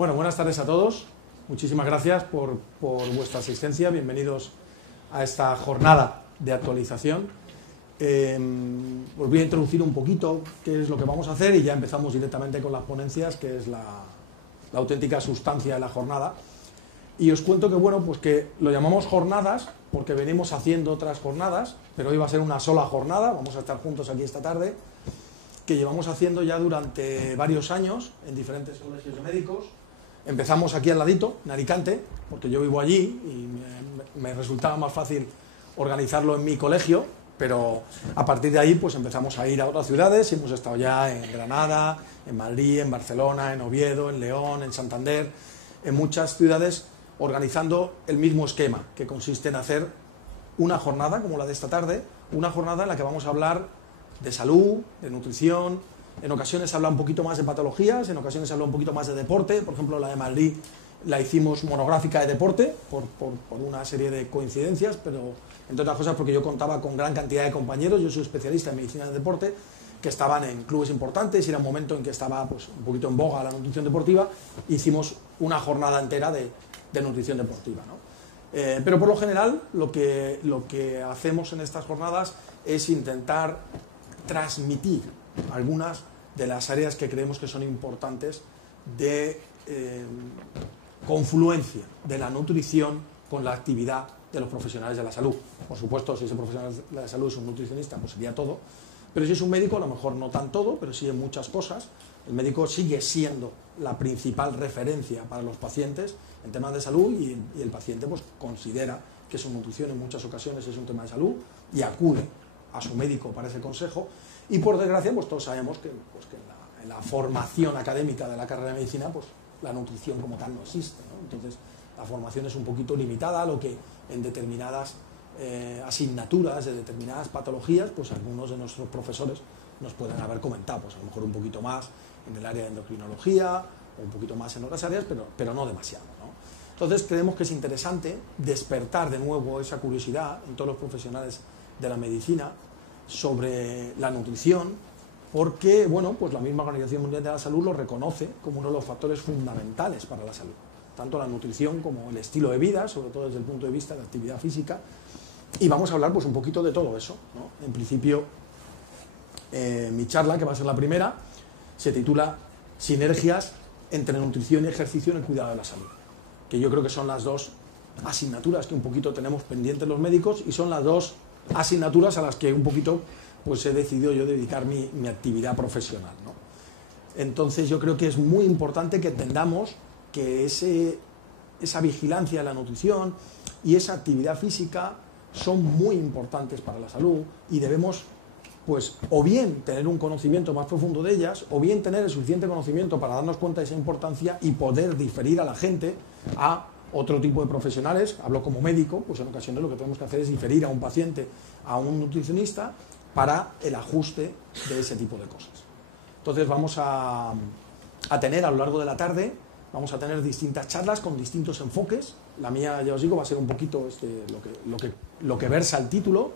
Bueno, buenas tardes a todos. Muchísimas gracias por vuestra asistencia. Bienvenidos a esta jornada de actualización. Os voy a introducir un poquito qué es lo que vamos a hacer y ya empezamos directamente con las ponencias, que es la auténtica sustancia de la jornada. Y os cuento que, bueno, pues que lo llamamos jornadas porque venimos haciendo otras jornadas, pero hoy va a ser una sola jornada. Vamos a estar juntos aquí esta tarde, que llevamos haciendo ya durante varios años en diferentes colegios de médicos. Empezamos aquí al ladito, en Alicante, porque yo vivo allí y me resultaba más fácil organizarlo en mi colegio, pero a partir de ahí pues empezamos a ir a otras ciudades y hemos estado ya en Granada, en Madrid, en Barcelona, en Oviedo, en León, en Santander, en muchas ciudades organizando el mismo esquema, que consiste en hacer una jornada como la de esta tarde, una jornada en la que vamos a hablar de salud, de nutrición. En ocasiones se habla un poquito más de patologías, en ocasiones se habla un poquito más de deporte. Por ejemplo, la de Madrid la hicimos monográfica de deporte por una serie de coincidencias, pero entre otras cosas porque yo contaba con gran cantidad de compañeros. Yo soy especialista en medicina de deporte, que estaban en clubes importantes y era un momento en que estaba pues, un poquito en boga la nutrición deportiva. Hicimos una jornada entera de nutrición deportiva, ¿no? Pero por lo general lo que hacemos en estas jornadas es intentar transmitir algunas de las áreas que creemos que son importantes de confluencia de la nutrición con la actividad de los profesionales de la salud. Por supuesto, si ese profesional de la salud es un nutricionista, pues sería todo, pero si es un médico, a lo mejor no tan todo, pero sí en muchas cosas. El médico sigue siendo la principal referencia para los pacientes en temas de salud y el paciente pues considera que su nutrición en muchas ocasiones es un tema de salud y acude a su médico para ese consejo. Y por desgracia, pues todos sabemos que en la formación académica de la carrera de medicina, pues la nutrición como tal no existe, ¿no? Entonces, la formación es un poquito limitada, a lo que en determinadas asignaturas de determinadas patologías, pues algunos de nuestros profesores nos pueden haber comentado, pues a lo mejor un poquito más en el área de endocrinología, o un poquito más en otras áreas, pero no demasiado, ¿no? Entonces, creemos que es interesante despertar de nuevo esa curiosidad en todos los profesionales de la medicina sobre la nutrición, porque bueno, pues la misma Organización Mundial de la Salud lo reconoce como uno de los factores fundamentales para la salud, tanto la nutrición como el estilo de vida, sobre todo desde el punto de vista de actividad física. Y vamos a hablar pues un poquito de todo eso, ¿no? En principio, mi charla, que va a ser la primera, se titula Sinergias entre nutrición y ejercicio en el cuidado de la salud, que yo creo que son las dos asignaturas que un poquito tenemos pendientes los médicos y son las dos asignaturas a las que un poquito pues he decidido yo dedicar mi actividad profesional, ¿no? Entonces yo creo que es muy importante que entendamos que esa vigilancia de la nutrición y esa actividad física son muy importantes para la salud y debemos pues o bien tener un conocimiento más profundo de ellas o bien tener el suficiente conocimiento para darnos cuenta de esa importancia y poder diferir a la gente a otro tipo de profesionales. Hablo como médico, pues en ocasiones lo que tenemos que hacer es diferir a un paciente a un nutricionista para el ajuste de ese tipo de cosas. Entonces vamos a tener a lo largo de la tarde, vamos a tener distintas charlas con distintos enfoques. La mía, ya os digo, va a ser un poquito lo que versa el título,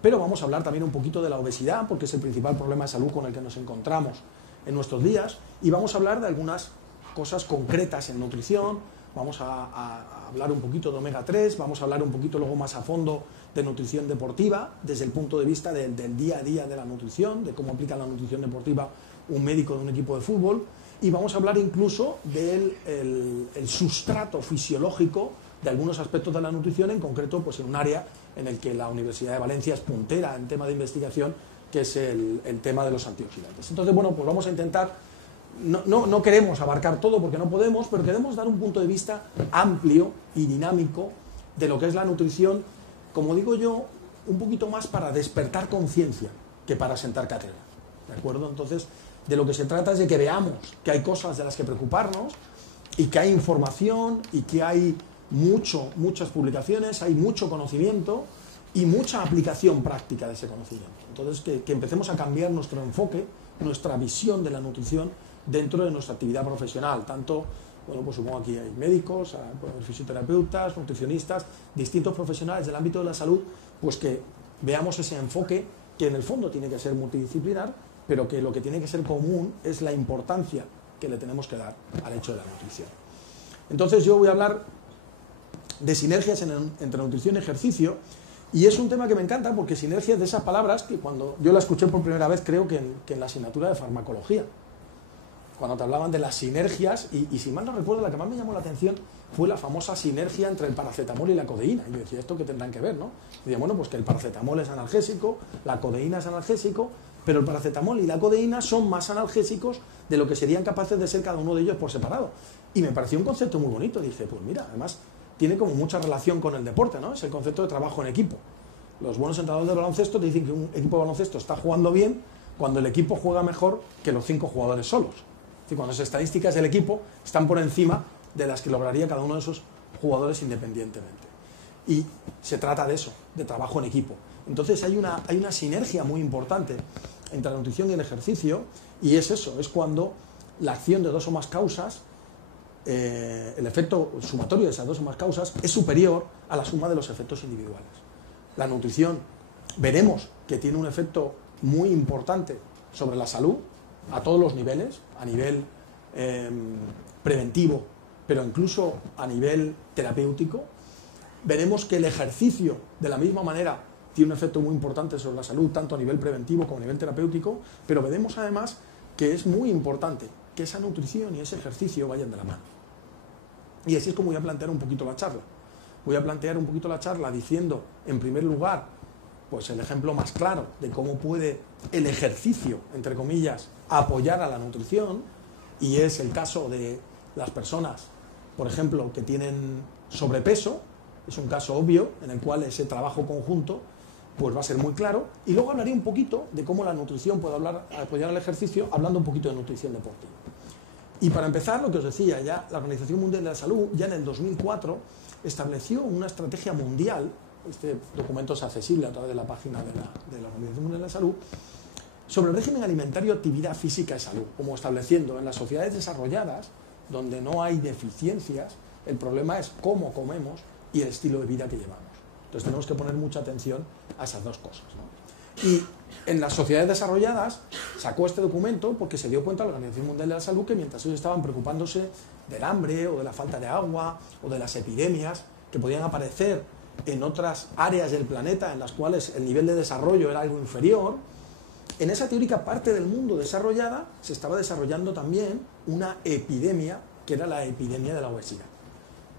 pero vamos a hablar también un poquito de la obesidad, porque es el principal problema de salud con el que nos encontramos en nuestros días, y vamos a hablar de algunas cosas concretas en nutrición. Vamos a hablar un poquito de omega 3, vamos a hablar un poquito luego más a fondo de nutrición deportiva, desde el punto de vista del día a día de la nutrición, de cómo aplica la nutrición deportiva un médico de un equipo de fútbol, y vamos a hablar incluso del el sustrato fisiológico de algunos aspectos de la nutrición, en concreto pues en un área en el que la Universidad de Valencia es puntera en tema de investigación, que es el tema de los antioxidantes. Entonces, bueno, pues vamos a intentar. No queremos abarcar todo porque no podemos, pero queremos dar un punto de vista amplio y dinámico de lo que es la nutrición, como digo yo, un poquito más para despertar conciencia que para sentar cátedra, ¿de acuerdo? Entonces, de lo que se trata es de que veamos que hay cosas de las que preocuparnos y que hay información y que hay muchas publicaciones, hay mucho conocimiento y mucha aplicación práctica de ese conocimiento. Entonces, que empecemos a cambiar nuestro enfoque, nuestra visión de la nutrición dentro de nuestra actividad profesional, tanto, bueno, pues supongo aquí hay médicos, fisioterapeutas, nutricionistas, distintos profesionales del ámbito de la salud, pues que veamos ese enfoque que en el fondo tiene que ser multidisciplinar, pero que lo que tiene que ser común es la importancia que le tenemos que dar al hecho de la nutrición. Entonces yo voy a hablar de sinergias entre nutrición y ejercicio, y es un tema que me encanta porque sinergias de esas palabras que cuando yo la escuché por primera vez, creo que en la asignatura de farmacología, cuando te hablaban de las sinergias, y si mal no recuerdo, la que más me llamó la atención fue la famosa sinergia entre el paracetamol y la codeína. Y yo decía, ¿esto qué tendrán que ver, no? Y decía, bueno, pues que el paracetamol es analgésico, la codeína es analgésico, pero el paracetamol y la codeína son más analgésicos de lo que serían capaces de ser cada uno de ellos por separado. Y me pareció un concepto muy bonito. Dije, pues mira, además tiene como mucha relación con el deporte, ¿no? Es el concepto de trabajo en equipo. Los buenos entrenadores de baloncesto te dicen que un equipo de baloncesto está jugando bien cuando el equipo juega mejor que los 5 jugadores solos. Es decir, cuando las estadísticas del equipo están por encima de las que lograría cada uno de esos jugadores independientemente. Y se trata de eso, de trabajo en equipo. Entonces hay una sinergia muy importante entre la nutrición y el ejercicio, y es eso, es cuando la acción de 2 o más causas, el efecto sumatorio de esas 2 o más causas es superior a la suma de los efectos individuales. La nutrición veremos que tiene un efecto muy importante sobre la salud a todos los niveles, a nivel preventivo, pero incluso a nivel terapéutico. Veremos que el ejercicio, de la misma manera, tiene un efecto muy importante sobre la salud, tanto a nivel preventivo como a nivel terapéutico, pero veremos además que es muy importante que esa nutrición y ese ejercicio vayan de la mano. Y así es como voy a plantear un poquito la charla. Voy a plantear un poquito la charla diciendo, en primer lugar, pues el ejemplo más claro de cómo puede el ejercicio, entre comillas, apoyar a la nutrición, y es el caso de las personas, por ejemplo, que tienen sobrepeso. Es un caso obvio en el cual ese trabajo conjunto pues va a ser muy claro, y luego hablaré un poquito de cómo la nutrición puede apoyar al ejercicio, hablando un poquito de nutrición deportiva. Y para empezar, lo que os decía, ya la Organización Mundial de la Salud, ya en el 2004, estableció una estrategia mundial. Este documento es accesible a través de la página de la Organización Mundial de la Salud, sobre el régimen alimentario, actividad física y salud, como estableciendo en las sociedades desarrolladas, donde no hay deficiencias, el problema es cómo comemos y el estilo de vida que llevamos. Entonces tenemos que poner mucha atención a esas 2 cosas, ¿no? Y en las sociedades desarrolladas sacó este documento porque se dio cuenta la Organización Mundial de la Salud que mientras ellos estaban preocupándose del hambre o de la falta de agua o de las epidemias que podían aparecer en otras áreas del planeta en las cuales el nivel de desarrollo era algo inferior, en esa teórica parte del mundo desarrollada se estaba desarrollando también una epidemia que era la epidemia de la obesidad.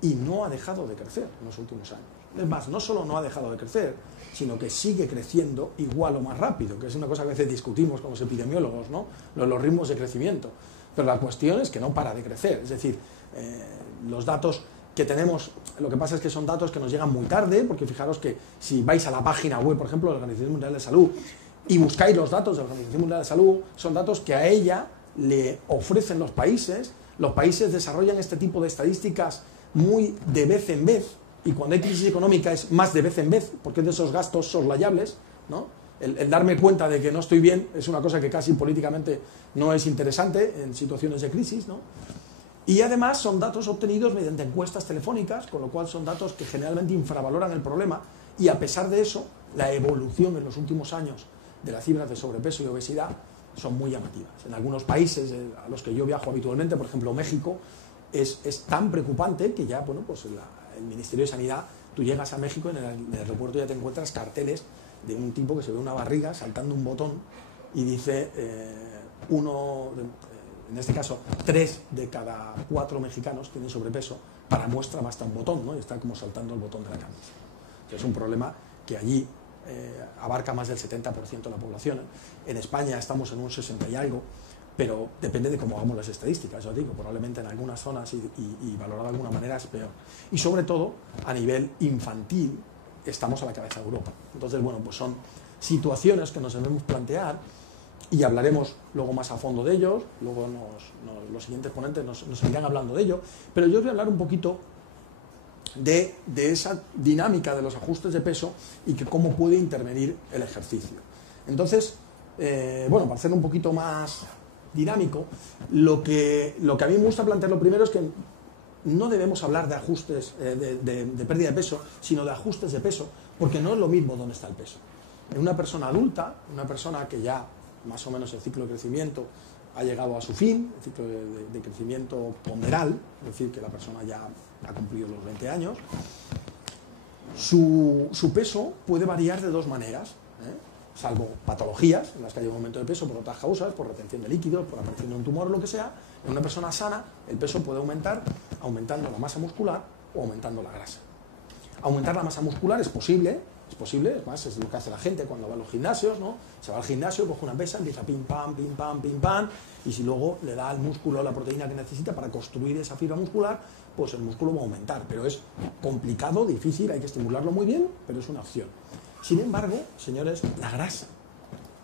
Y no ha dejado de crecer en los últimos años. Es más, no solo no ha dejado de crecer, sino que sigue creciendo igual o más rápido, que es una cosa que a veces discutimos con los epidemiólogos, ¿no? Los ritmos de crecimiento. Pero la cuestión es que no para de crecer. Es decir, los datos que tenemos, lo que pasa es que son datos que nos llegan muy tarde, porque fijaros que si vais a la página web, por ejemplo, de la Organización Mundial de la Salud, y buscáis los datos de la Organización Mundial de la Salud, son datos que a ella le ofrecen los países desarrollan este tipo de estadísticas muy de vez en vez, y cuando hay crisis económica es más de vez en vez, porque es de esos gastos soslayables, ¿no? El darme cuenta de que no estoy bien es una cosa que casi políticamente no es interesante en situaciones de crisis, ¿no? Y además son datos obtenidos mediante encuestas telefónicas, con lo cual son datos que generalmente infravaloran el problema, y a pesar de eso, la evolución en los últimos años de las cifras de sobrepeso y obesidad son muy llamativas. En algunos países a los que yo viajo habitualmente, por ejemplo México, es tan preocupante que ya, bueno, pues el Ministerio de Sanidad, tú llegas a México y en el aeropuerto ya te encuentras carteles de un tipo que se ve una barriga saltando un botón y dice en este caso 3 de cada 4 mexicanos tienen sobrepeso, para muestra basta un botón, ¿no? Y está como saltando el botón de la camisa. Es un problema que allí abarca más del 70% de la población. En España estamos en un 60 y algo, pero depende de cómo hagamos las estadísticas, yo digo, probablemente en algunas zonas y valorado de alguna manera es peor. Y sobre todo, a nivel infantil, estamos a la cabeza de Europa. Entonces, bueno, pues son situaciones que nos debemos plantear, y hablaremos luego más a fondo de ellos, luego los siguientes ponentes nos irán hablando de ello, pero yo os voy a hablar un poquito de esa dinámica de los ajustes de peso y que cómo puede intervenir el ejercicio. Entonces, bueno, para hacerlo un poquito más dinámico, lo que a mí me gusta plantear lo primero es que no debemos hablar de ajustes de pérdida de peso, sino de ajustes de peso, porque no es lo mismo dónde está el peso. En una persona adulta, una persona que ya más o menos el ciclo de crecimiento ha llegado a su fin, el ciclo de crecimiento ponderal, decir que la persona ya ha cumplido los 20 años, su peso puede variar de dos maneras, salvo patologías en las que hay un aumento de peso por otras causas, por retención de líquidos, por aparición de un tumor o lo que sea. En una persona sana el peso puede aumentar aumentando la masa muscular o aumentando la grasa. Aumentar la masa muscular es posible, es más, es lo que hace la gente cuando va a los gimnasios, ¿no? Se va al gimnasio, coge una pesa, empieza pim pam, y si luego le da al músculo la proteína que necesita para construir esa fibra muscular, pues el músculo va a aumentar, pero es complicado, difícil, hay que estimularlo muy bien, pero es una opción. Sin embargo, señores, la grasa,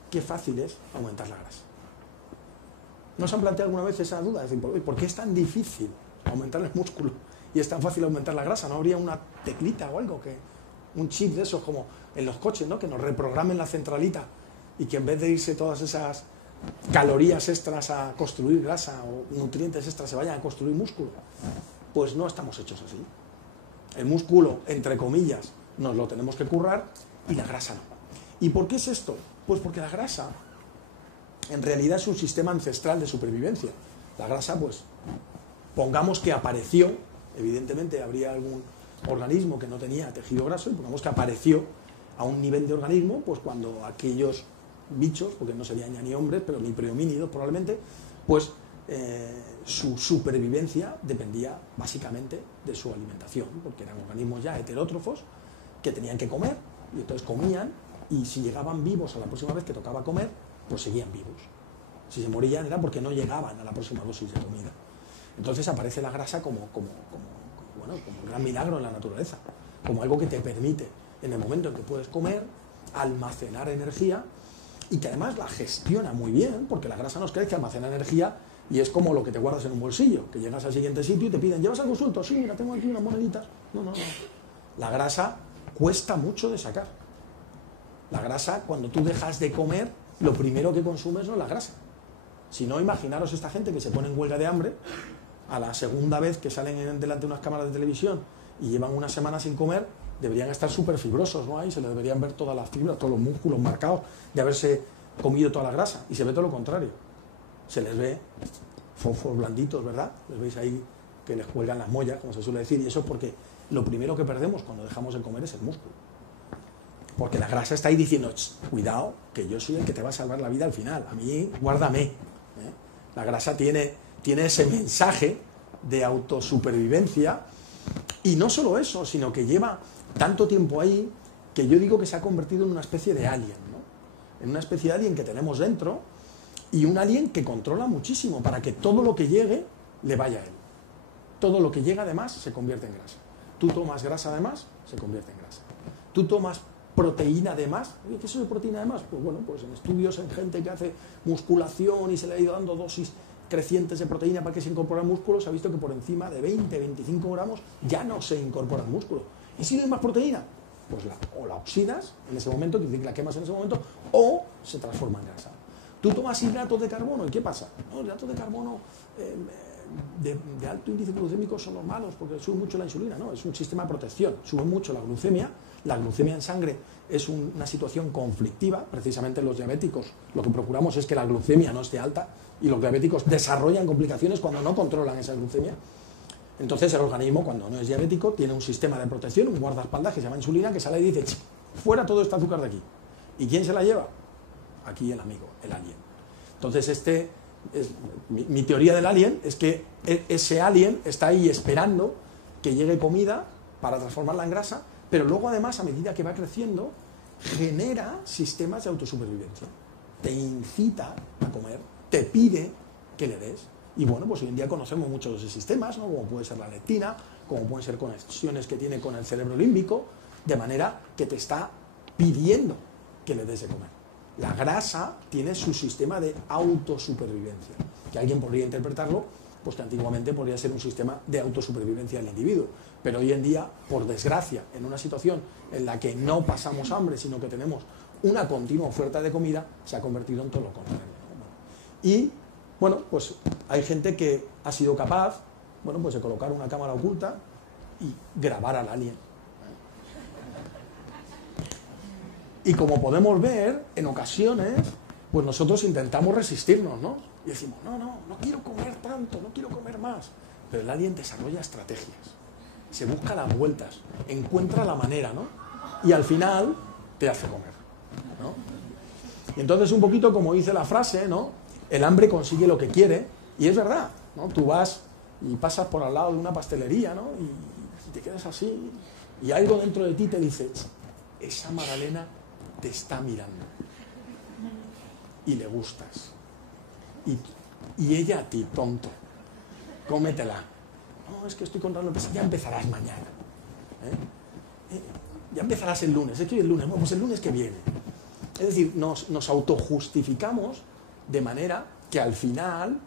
qué fácil es aumentar la grasa. ¿No se han planteado alguna vez esa duda? Es decir, ¿por qué es tan difícil aumentar el músculo y es tan fácil aumentar la grasa? ¿No habría una teclita o algo, un chip de esos como en los coches, ¿no? Que nos reprogramen la centralita y que en vez de irse todas esas calorías extras a construir grasa o nutrientes extras se vayan a construir músculo? Pues no estamos hechos así. El músculo, entre comillas, nos lo tenemos que currar y la grasa no. ¿Y por qué es esto? Pues porque la grasa en realidad es un sistema ancestral de supervivencia. La grasa, pues, pongamos que apareció, evidentemente habría algún organismo que no tenía tejido graso, y pongamos que apareció a un nivel de organismo, pues cuando aquellos bichos, porque no serían ya ni hombres, pero ni prehomínidos probablemente, pues su supervivencia dependía básicamente de su alimentación, porque eran organismos ya heterótrofos que tenían que comer, y entonces comían, y si llegaban vivos a la próxima vez que tocaba comer, pues seguían vivos. Si se morían era porque no llegaban a la próxima dosis de comida. Entonces aparece la grasa como un gran milagro en la naturaleza, como algo que te permite, en el momento en que puedes comer, almacenar energía, y que además la gestiona muy bien, porque la grasa nos crece, almacena energía, y es como lo que te guardas en un bolsillo, que llegas al siguiente sitio y te piden, ¿llevas algo suelto? Sí, mira, tengo aquí unas moneditas. No. La grasa cuesta mucho de sacar. La grasa, cuando tú dejas de comer, lo primero que consumes no es la grasa. Si no, imaginaros esta gente que se pone en huelga de hambre, a la segunda vez que salen delante de unas cámaras de televisión y llevan una semana sin comer, deberían estar súper fibrosos, ¿no? Ahí se les deberían ver todas las fibras, todos los músculos marcados de haberse comido toda la grasa. Y se ve todo lo contrario. Se les ve fofos blanditos, ¿verdad? Les veis ahí que les cuelgan las mollas, como se suele decir, y eso es porque lo primero que perdemos cuando dejamos de comer es el músculo. Porque la grasa está ahí diciendo, cuidado, que yo soy el que te va a salvar la vida al final, a mí guárdame. La grasa tiene ese mensaje de autosupervivencia, y no solo eso, sino que lleva tanto tiempo ahí que yo digo que se ha convertido en una especie de alien, ¿no? En una especie de alien que tenemos dentro, y un alien que controla muchísimo para que todo lo que llegue le vaya a él. Todo lo que llega de más se convierte en grasa. Tú tomas grasa de más, se convierte en grasa. Tú tomas proteína de más. ¿Qué es eso de proteína de más? Pues bueno, pues en estudios en gente que hace musculación y se le ha ido dando dosis crecientes de proteína para que se incorpore músculo, se ha visto que por encima de 20-25 gramos ya no se incorpora el músculo. ¿Y si no hay más proteína? Pues o la oxidas en ese momento, que la quemas en ese momento, o se transforma en grasa. Tú tomas hidratos de carbono, ¿y qué pasa? No, hidratos de carbono de alto índice glucémico son los malos porque sube mucho la insulina, no, es un sistema de protección, sube mucho la glucemia en sangre es una situación conflictiva, precisamente los diabéticos lo que procuramos es que la glucemia no esté alta y los diabéticos desarrollan complicaciones cuando no controlan esa glucemia. Entonces el organismo cuando no es diabético tiene un sistema de protección, un guardaespaldas que se llama insulina que sale y dice, fuera todo este azúcar de aquí. ¿Y quién se la lleva? Aquí el amigo, el alien. Entonces mi teoría del alien es que ese alien está ahí esperando que llegue comida para transformarla en grasa, pero luego además a medida que va creciendo genera sistemas de autosupervivencia. Te incita a comer, te pide que le des. Y bueno, pues hoy en día conocemos muchos de esos sistemas, ¿no? Como puede ser la leptina, como pueden ser conexiones que tiene con el cerebro límbico, de manera que te está pidiendo que le des de comer. La grasa tiene su sistema de autosupervivencia, que alguien podría interpretarlo, pues que antiguamente podría ser un sistema de autosupervivencia del individuo. Pero hoy en día, por desgracia, en una situación en la que no pasamos hambre, sino que tenemos una continua oferta de comida, se ha convertido en todo lo contrario. Y, bueno, pues hay gente que ha sido capaz, bueno, pues de colocar una cámara oculta y grabar al alien. Y como podemos ver, en ocasiones, pues nosotros intentamos resistirnos, ¿no? Y decimos, no quiero comer tanto, no quiero comer más. Pero el alien desarrolla estrategias, se busca las vueltas, encuentra la manera, ¿no? Y al final te hace comer, ¿no? Y entonces un poquito como dice la frase, ¿no? El hambre consigue lo que quiere, y es verdad, ¿no? Tú vas y pasas por al lado de una pastelería, ¿no? Y te quedas así, y algo dentro de ti te dice, esa Magdalena te está mirando, y le gustas, y ella a ti, tonto, cómetela. No, es que estoy contando, ya empezarás mañana, ya empezarás el lunes, es que hoy el lunes, bueno, pues el lunes que viene. Es decir, nos autojustificamos de manera que al final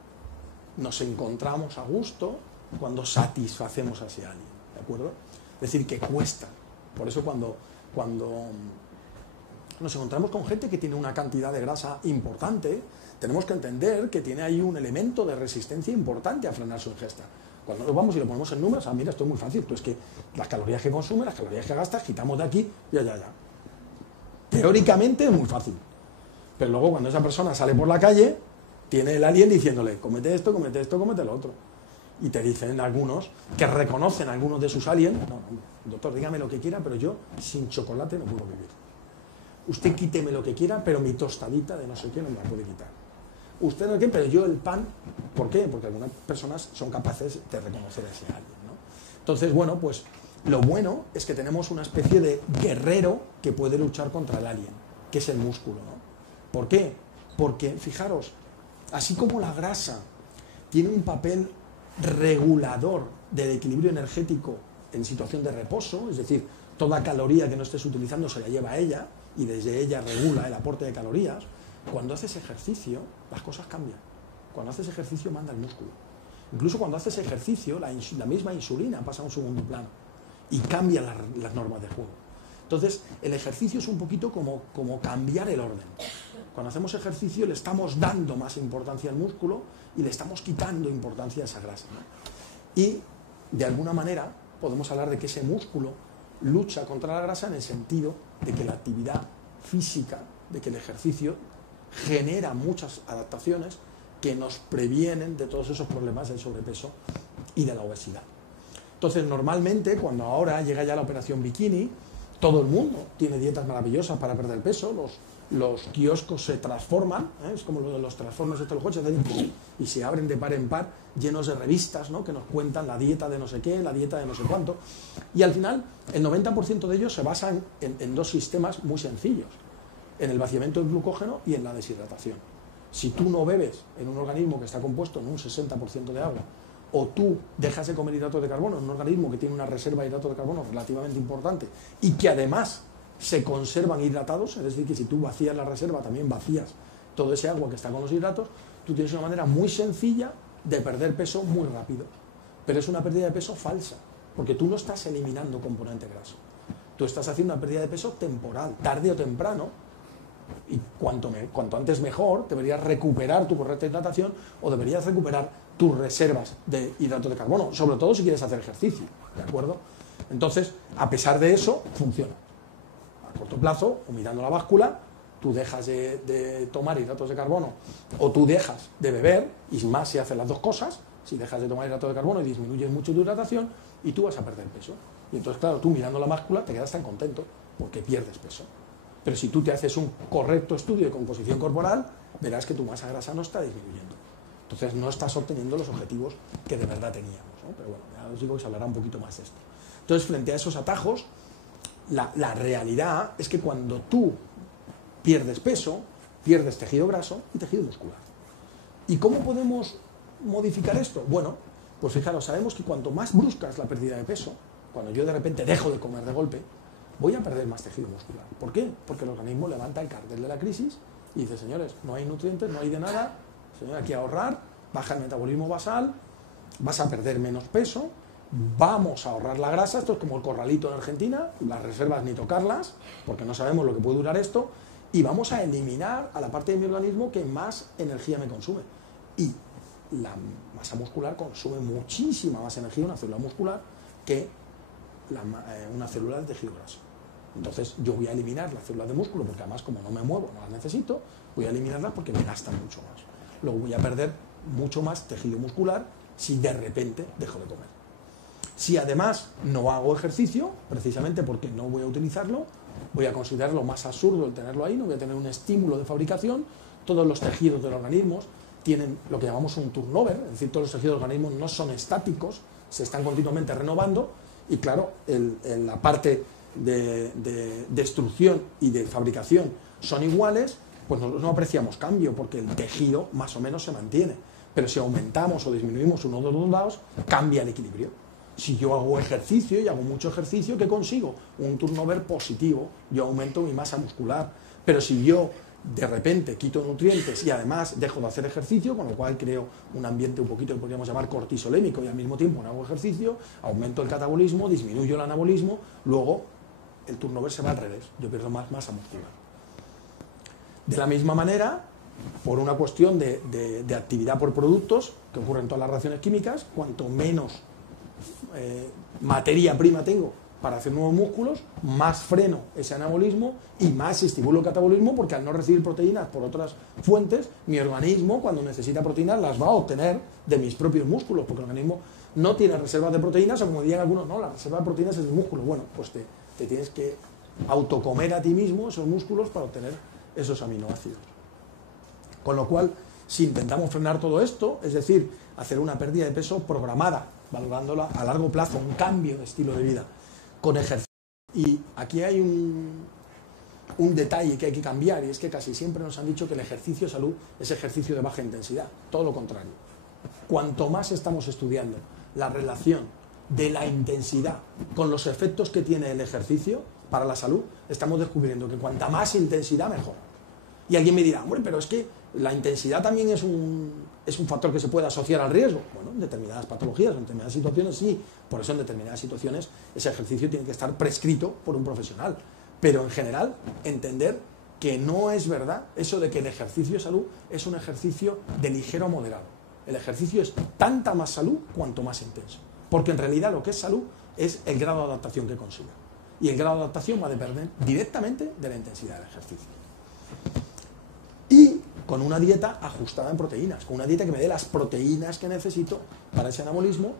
nos encontramos a gusto cuando satisfacemos a ese alguien, ¿de acuerdo? Es decir, que cuesta. Por eso cuando nos encontramos con gente que tiene una cantidad de grasa importante, tenemos que entender que tiene ahí un elemento de resistencia importante a frenar su ingesta. Cuando nos vamos y lo ponemos en números, mira, esto es muy fácil, tú es que las calorías que consumes, las calorías que gastas, quitamos de aquí, ya. Teóricamente es muy fácil, pero luego cuando esa persona sale por la calle, tiene el alien diciéndole, cómete esto, cómete lo otro. Y te dicen algunos que reconocen a algunos de sus aliens, no, doctor, dígame lo que quiera, pero yo sin chocolate no puedo vivir. Usted quíteme lo que quiera, pero mi tostadita de no sé qué no me la puede quitar. Usted no sé qué, pero yo el pan, ¿por qué? Porque algunas personas son capaces de reconocer a ese alien, ¿no? Entonces, bueno, pues lo bueno es que tenemos una especie de guerrero que puede luchar contra el alien, que es el músculo, ¿no? ¿Por qué? Porque, fijaros, así como la grasa tiene un papel regulador del equilibrio energético en situación de reposo, es decir, toda caloría que no estés utilizando se la lleva a ella y desde ella regula el aporte de calorías, cuando haces ejercicio las cosas cambian. Cuando haces ejercicio manda el músculo. Incluso cuando haces ejercicio la misma insulina pasa a un segundo plano y cambia las normas de juego. Entonces el ejercicio es un poquito como cambiar el orden. Cuando hacemos ejercicio le estamos dando más importancia al músculo y le estamos quitando importancia a esa grasa, ¿no? Y de alguna manera podemos hablar de que ese músculo lucha contra la grasa en el sentido de que la actividad física, de que el ejercicio genera muchas adaptaciones que nos previenen de todos esos problemas del sobrepeso y de la obesidad. Entonces, normalmente, cuando ahora llega ya la operación bikini, todo el mundo tiene dietas maravillosas para perder peso, los kioscos se transforman, es como los transformers de los coches, y se abren de par en par, llenos de revistas, ¿no? Que nos cuentan la dieta de no sé qué, la dieta de no sé cuánto, y al final el 90% de ellos se basan en dos sistemas muy sencillos, en el vaciamiento del glucógeno y en la deshidratación. Si tú no bebes en un organismo que está compuesto en un 60% de agua, o tú dejas de comer hidratos de carbono en un organismo que tiene una reserva de hidratos de carbono relativamente importante y que además se conservan hidratados, es decir, que si tú vacías la reserva también vacías todo ese agua que está con los hidratos, tú tienes una manera muy sencilla de perder peso muy rápido. Pero es una pérdida de peso falsa, porque tú no estás eliminando componente graso. Tú estás haciendo una pérdida de peso temporal, tarde o temprano, y cuanto antes mejor, deberías recuperar tu correcta hidratación o deberías recuperar tus reservas de hidratos de carbono, sobre todo si quieres hacer ejercicio, ¿de acuerdo? Entonces, a pesar de eso, funciona. A corto plazo, o mirando la báscula, tú dejas de tomar hidratos de carbono o tú dejas de beber, y más si haces las dos cosas, si dejas de tomar hidratos de carbono y disminuyes mucho tu hidratación, y tú vas a perder peso. Y entonces, claro, tú mirando la báscula te quedas tan contento porque pierdes peso. Pero si tú te haces un correcto estudio de composición corporal, verás que tu masa grasa no está disminuyendo. Entonces no estás obteniendo los objetivos que de verdad teníamos, ¿no? Pero bueno, ya os digo que se hablará un poquito más de esto. Entonces, frente a esos atajos, la realidad es que cuando tú pierdes peso, pierdes tejido graso y tejido muscular. ¿Y cómo podemos modificar esto? Bueno, pues fijaros, sabemos que cuanto más brusca es la pérdida de peso, cuando yo de repente dejo de comer de golpe, voy a perder más tejido muscular. ¿Por qué? Porque el organismo levanta el cartel de la crisis y dice, señores, no hay nutrientes, no hay de nada, señor, hay que ahorrar, baja el metabolismo basal, vas a perder menos peso, vamos a ahorrar la grasa, esto es como el corralito en Argentina, las reservas ni tocarlas, porque no sabemos lo que puede durar esto, y vamos a eliminar a la parte de mi organismo que más energía me consume. Y la masa muscular consume muchísima más energía, una célula muscular, que una célula de tejido graso. Entonces yo voy a eliminar las células de músculo, porque además como no me muevo, no las necesito, voy a eliminarlas porque me gastan mucho más. Luego voy a perder mucho más tejido muscular si de repente dejo de comer. Si además no hago ejercicio, precisamente porque no voy a utilizarlo, voy a considerarlo más absurdo el tenerlo ahí, no voy a tener un estímulo de fabricación, todos los tejidos del organismo tienen lo que llamamos un turnover, es decir, todos los tejidos del organismo no son estáticos, se están continuamente renovando, y claro, la parte de destrucción y de fabricación son iguales, pues nosotros no apreciamos cambio, porque el tejido más o menos se mantiene. Pero si aumentamos o disminuimos uno de los dos lados, cambia el equilibrio. Si yo hago ejercicio y hago mucho ejercicio, ¿qué consigo? Un turnover positivo, yo aumento mi masa muscular. Pero si yo de repente quito nutrientes y además dejo de hacer ejercicio, con lo cual creo un ambiente un poquito que podríamos llamar cortisolémico y al mismo tiempo no hago ejercicio, aumento el catabolismo, disminuyo el anabolismo, luego el turnover se va al revés, yo pierdo más masa muscular. De la misma manera, por una cuestión de actividad por productos, que ocurre en todas las reacciones químicas, cuanto menos materia prima tengo para hacer nuevos músculos, más freno ese anabolismo y más estimulo el catabolismo, porque al no recibir proteínas por otras fuentes, mi organismo, cuando necesita proteínas, las va a obtener de mis propios músculos, porque el organismo no tiene reservas de proteínas, o como dirían algunos, no, la reserva de proteínas es el músculo. Bueno, pues te tienes que autocomer a ti mismo esos músculos para obtener esos aminoácidos. Con lo cual, si intentamos frenar todo esto, es decir, hacer una pérdida de peso programada, valorándola a largo plazo, un cambio de estilo de vida, con ejercicio. Y aquí hay un detalle que hay que cambiar, y es que casi siempre nos han dicho que el ejercicio salud es ejercicio de baja intensidad, todo lo contrario. Cuanto más estamos estudiando la relación de la intensidad con los efectos que tiene el ejercicio para la salud, estamos descubriendo que cuanta más intensidad, mejor. Y alguien me dirá, hombre, pero es que la intensidad también es un factor que se puede asociar al riesgo. Bueno, en determinadas patologías, en determinadas situaciones sí, por eso en determinadas situaciones ese ejercicio tiene que estar prescrito por un profesional. Pero en general, entender que no es verdad eso de que el ejercicio de salud es un ejercicio de ligero a moderado. El ejercicio es tanta más salud cuanto más intenso. Porque en realidad lo que es salud es el grado de adaptación que consiga. Y el grado de adaptación va a depender directamente de la intensidad del ejercicio. Y con una dieta ajustada en proteínas, con una dieta que me dé las proteínas que necesito para ese anabolismo,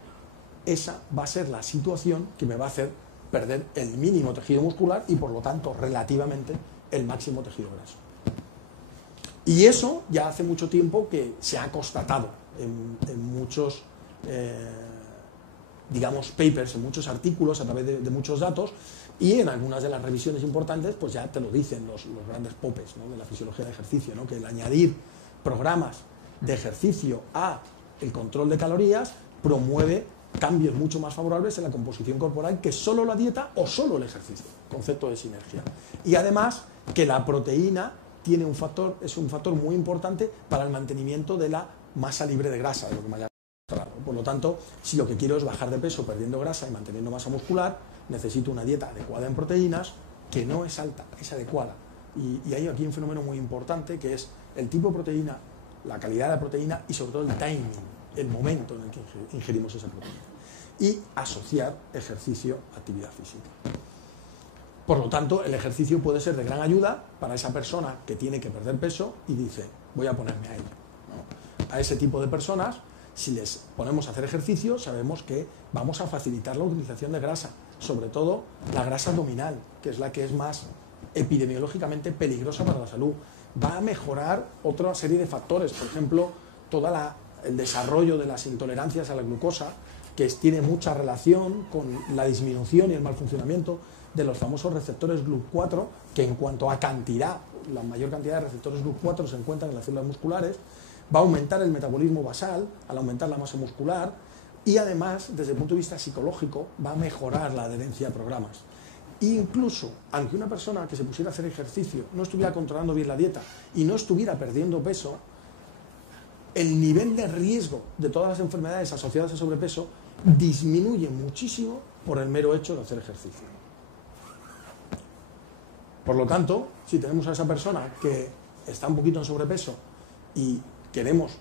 esa va a ser la situación que me va a hacer perder el mínimo tejido muscular y por lo tanto relativamente el máximo tejido graso. Y eso ya hace mucho tiempo que se ha constatado en muchos digamos papers, en muchos artículos a través de muchos datos, y en algunas de las revisiones importantes pues ya te lo dicen los grandes popes, ¿no?, de la fisiología del ejercicio, ¿no?, que el añadir programas de ejercicio a el control de calorías promueve cambios mucho más favorables en la composición corporal que solo la dieta o solo el ejercicio, concepto de sinergia. Y además que la proteína tiene es un factor muy importante para el mantenimiento de la masa libre de grasa, de lo que me haya mostrado. Por lo tanto, si lo que quiero es bajar de peso perdiendo grasa y manteniendo masa muscular, necesito una dieta adecuada en proteínas, que no es alta, es adecuada. Y hay aquí un fenómeno muy importante, que es el tipo de proteína, la calidad de la proteína y sobre todo el timing, el momento en el que ingerimos esa proteína. Y asociar ejercicio a actividad física. Por lo tanto, el ejercicio puede ser de gran ayuda para esa persona que tiene que perder peso y dice, voy a ponerme a ello, ¿no? A ese tipo de personas, si les ponemos a hacer ejercicio, sabemos que vamos a facilitar la utilización de grasa, sobre todo la grasa abdominal, que es la que es más epidemiológicamente peligrosa para la salud. Va a mejorar otra serie de factores, por ejemplo, todo el desarrollo de las intolerancias a la glucosa, que tiene mucha relación con la disminución y el mal funcionamiento de los famosos receptores GLUT4, que en cuanto a cantidad, la mayor cantidad de receptores GLUT4 se encuentran en las células musculares, va a aumentar el metabolismo basal al aumentar la masa muscular y además, desde el punto de vista psicológico, va a mejorar la adherencia a programas. Incluso, aunque una persona que se pusiera a hacer ejercicio no estuviera controlando bien la dieta y no estuviera perdiendo peso, el nivel de riesgo de todas las enfermedades asociadas al sobrepeso disminuye muchísimo por el mero hecho de hacer ejercicio. Por lo tanto, si tenemos a esa persona que está un poquito en sobrepeso y queremos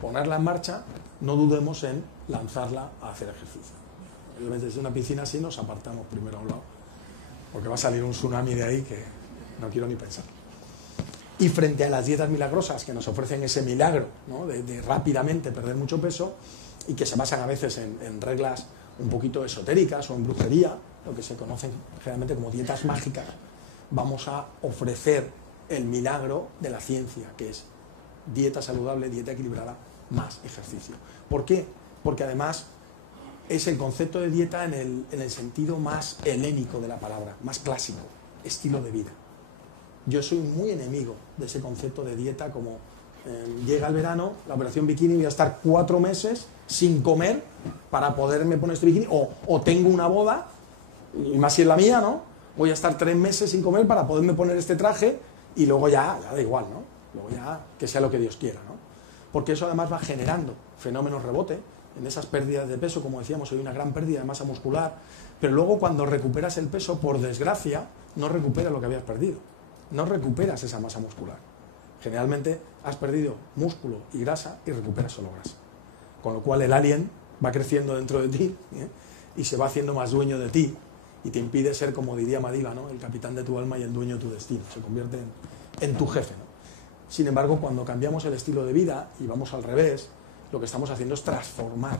ponerla en marcha, no dudemos en lanzarla a hacer ejercicio. Desde una piscina así nos apartamos primero a un lado, porque va a salir un tsunami de ahí que no quiero ni pensar. Y frente a las dietas milagrosas que nos ofrecen ese milagro, ¿no?, de rápidamente perder mucho peso, y que se basan a veces en reglas un poquito esotéricas o en brujería, lo que se conocen generalmente como dietas mágicas, vamos a ofrecer el milagro de la ciencia, que es dieta saludable, dieta equilibrada, más ejercicio. ¿Por qué? Porque además es el concepto de dieta en el sentido más helénico de la palabra, más clásico, estilo de vida. Yo soy muy enemigo de ese concepto de dieta como llega el verano, la operación bikini, voy a estar 4 meses sin comer para poderme poner este bikini, o tengo una boda, y más si es la mía, ¿no? Voy a estar 3 meses sin comer para poderme poner este traje y luego ya da igual, ¿no? Luego ya que sea lo que Dios quiera, ¿no? Porque eso además va generando fenómenos rebote, en esas pérdidas de peso, como decíamos, hay una gran pérdida de masa muscular, pero luego cuando recuperas el peso, por desgracia, no recuperas lo que habías perdido, no recuperas esa masa muscular. Generalmente has perdido músculo y grasa y recuperas solo grasa. Con lo cual el alien va creciendo dentro de ti, y se va haciendo más dueño de ti y te impide ser, como diría Madiba, ¿no? El capitán de tu alma y el dueño de tu destino. Se convierte en tu jefe, ¿no? Sin embargo, cuando cambiamos el estilo de vida y vamos al revés, lo que estamos haciendo es transformar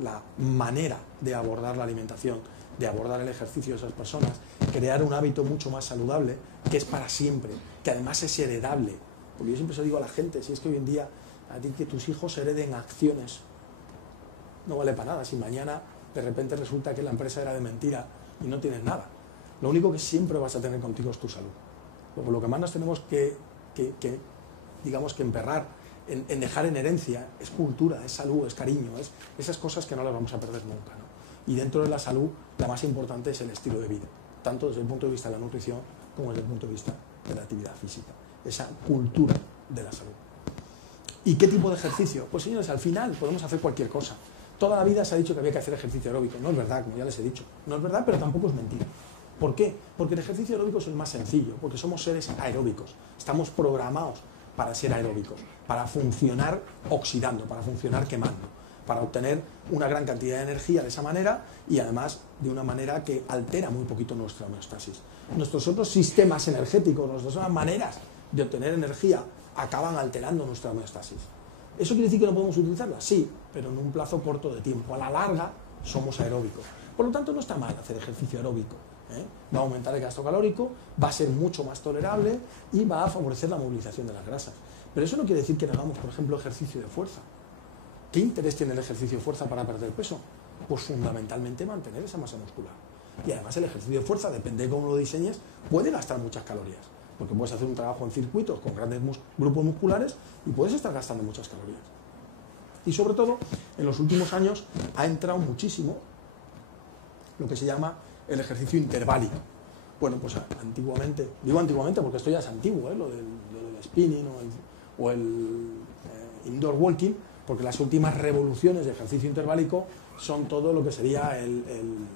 la manera de abordar la alimentación, de abordar el ejercicio de esas personas, crear un hábito mucho más saludable, que es para siempre, que además es heredable. Porque yo siempre se lo digo a la gente, si es que hoy en día a ti que tus hijos hereden acciones, no vale para nada. Si mañana de repente resulta que la empresa era de mentira y no tienes nada, lo único que siempre vas a tener contigo es tu salud. Luego, lo que más nos tenemos que digamos que emperrar en dejar en herencia es cultura, es salud, es cariño, es esas cosas que no las vamos a perder nunca, ¿no? Y dentro de la salud, la más importante es el estilo de vida, tanto desde el punto de vista de la nutrición como desde el punto de vista de la actividad física, esa cultura de la salud. ¿Y qué tipo de ejercicio? Pues señores, al final podemos hacer cualquier cosa. Toda la vida se ha dicho que había que hacer ejercicio aeróbico. No es verdad, como ya les he dicho. No es verdad, pero tampoco es mentira. ¿Por qué? Porque el ejercicio aeróbico es el más sencillo, porque somos seres aeróbicos. Estamos programados para ser aeróbicos, para funcionar oxidando, para funcionar quemando, para obtener una gran cantidad de energía de esa manera y además de una manera que altera muy poquito nuestra homeostasis. Nuestros otros sistemas energéticos, nuestras otras maneras de obtener energía acaban alterando nuestra homeostasis. ¿Eso quiere decir que no podemos utilizarla? Sí, pero en un plazo corto de tiempo. A la larga somos aeróbicos. Por lo tanto, no está mal hacer ejercicio aeróbico. Va a aumentar el gasto calórico, va a ser mucho más tolerable y va a favorecer la movilización de las grasas. Pero eso no quiere decir que no hagamos, por ejemplo, ejercicio de fuerza. ¿Qué interés tiene el ejercicio de fuerza para perder peso? Pues fundamentalmente mantener esa masa muscular. Y además el ejercicio de fuerza, depende de cómo lo diseñes, puede gastar muchas calorías. Porque puedes hacer un trabajo en circuitos con grandes grupos musculares y puedes estar gastando muchas calorías. Y sobre todo, en los últimos años ha entrado muchísimo lo que se llama el ejercicio interválico. Bueno, pues antiguamente, digo antiguamente porque esto ya es antiguo, lo del spinning o el indoor walking, porque las últimas revoluciones de ejercicio interválico son todo lo que sería el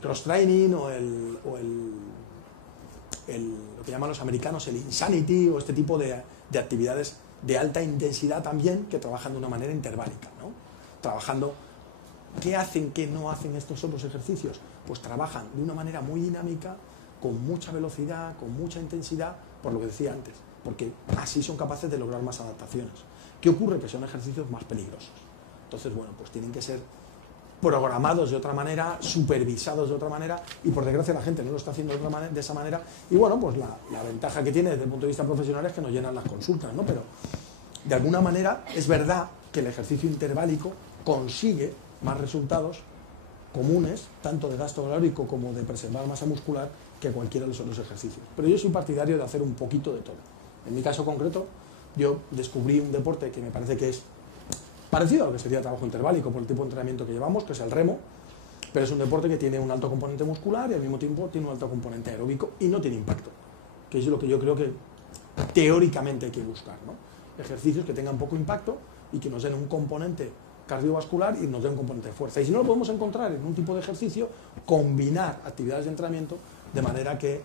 cross-training o lo que llaman los americanos el insanity o este tipo de actividades de alta intensidad también que trabajan de una manera interválica, ¿no? Trabajando. ¿Qué hacen que no hacen estos otros ejercicios? Pues trabajan de una manera muy dinámica, con mucha velocidad, con mucha intensidad, por lo que decía antes, porque así son capaces de lograr más adaptaciones. ¿Qué ocurre? Que son ejercicios más peligrosos. Entonces, bueno, pues tienen que ser programados de otra manera, supervisados de otra manera, y por desgracia la gente no lo está haciendo de esa manera, y bueno, pues la ventaja que tiene desde el punto de vista profesional es que nos llenan las consultas, ¿no? Pero de alguna manera es verdad que el ejercicio interválico consigue más resultados comunes, tanto de gasto calórico como de preservar masa muscular, que cualquiera de los otros ejercicios. Pero yo soy partidario de hacer un poquito de todo. En mi caso concreto, yo descubrí un deporte que me parece que es parecido a lo que sería el trabajo interválico por el tipo de entrenamiento que llevamos, que es el remo, pero es un deporte que tiene un alto componente muscular y al mismo tiempo tiene un alto componente aeróbico y no tiene impacto, que es lo que yo creo que teóricamente hay que buscar, ¿no? Ejercicios que tengan poco impacto y que nos den un componente cardiovascular y nos den un componente de fuerza. Y si no lo podemos encontrar en un tipo de ejercicio, combinar actividades de entrenamiento de manera que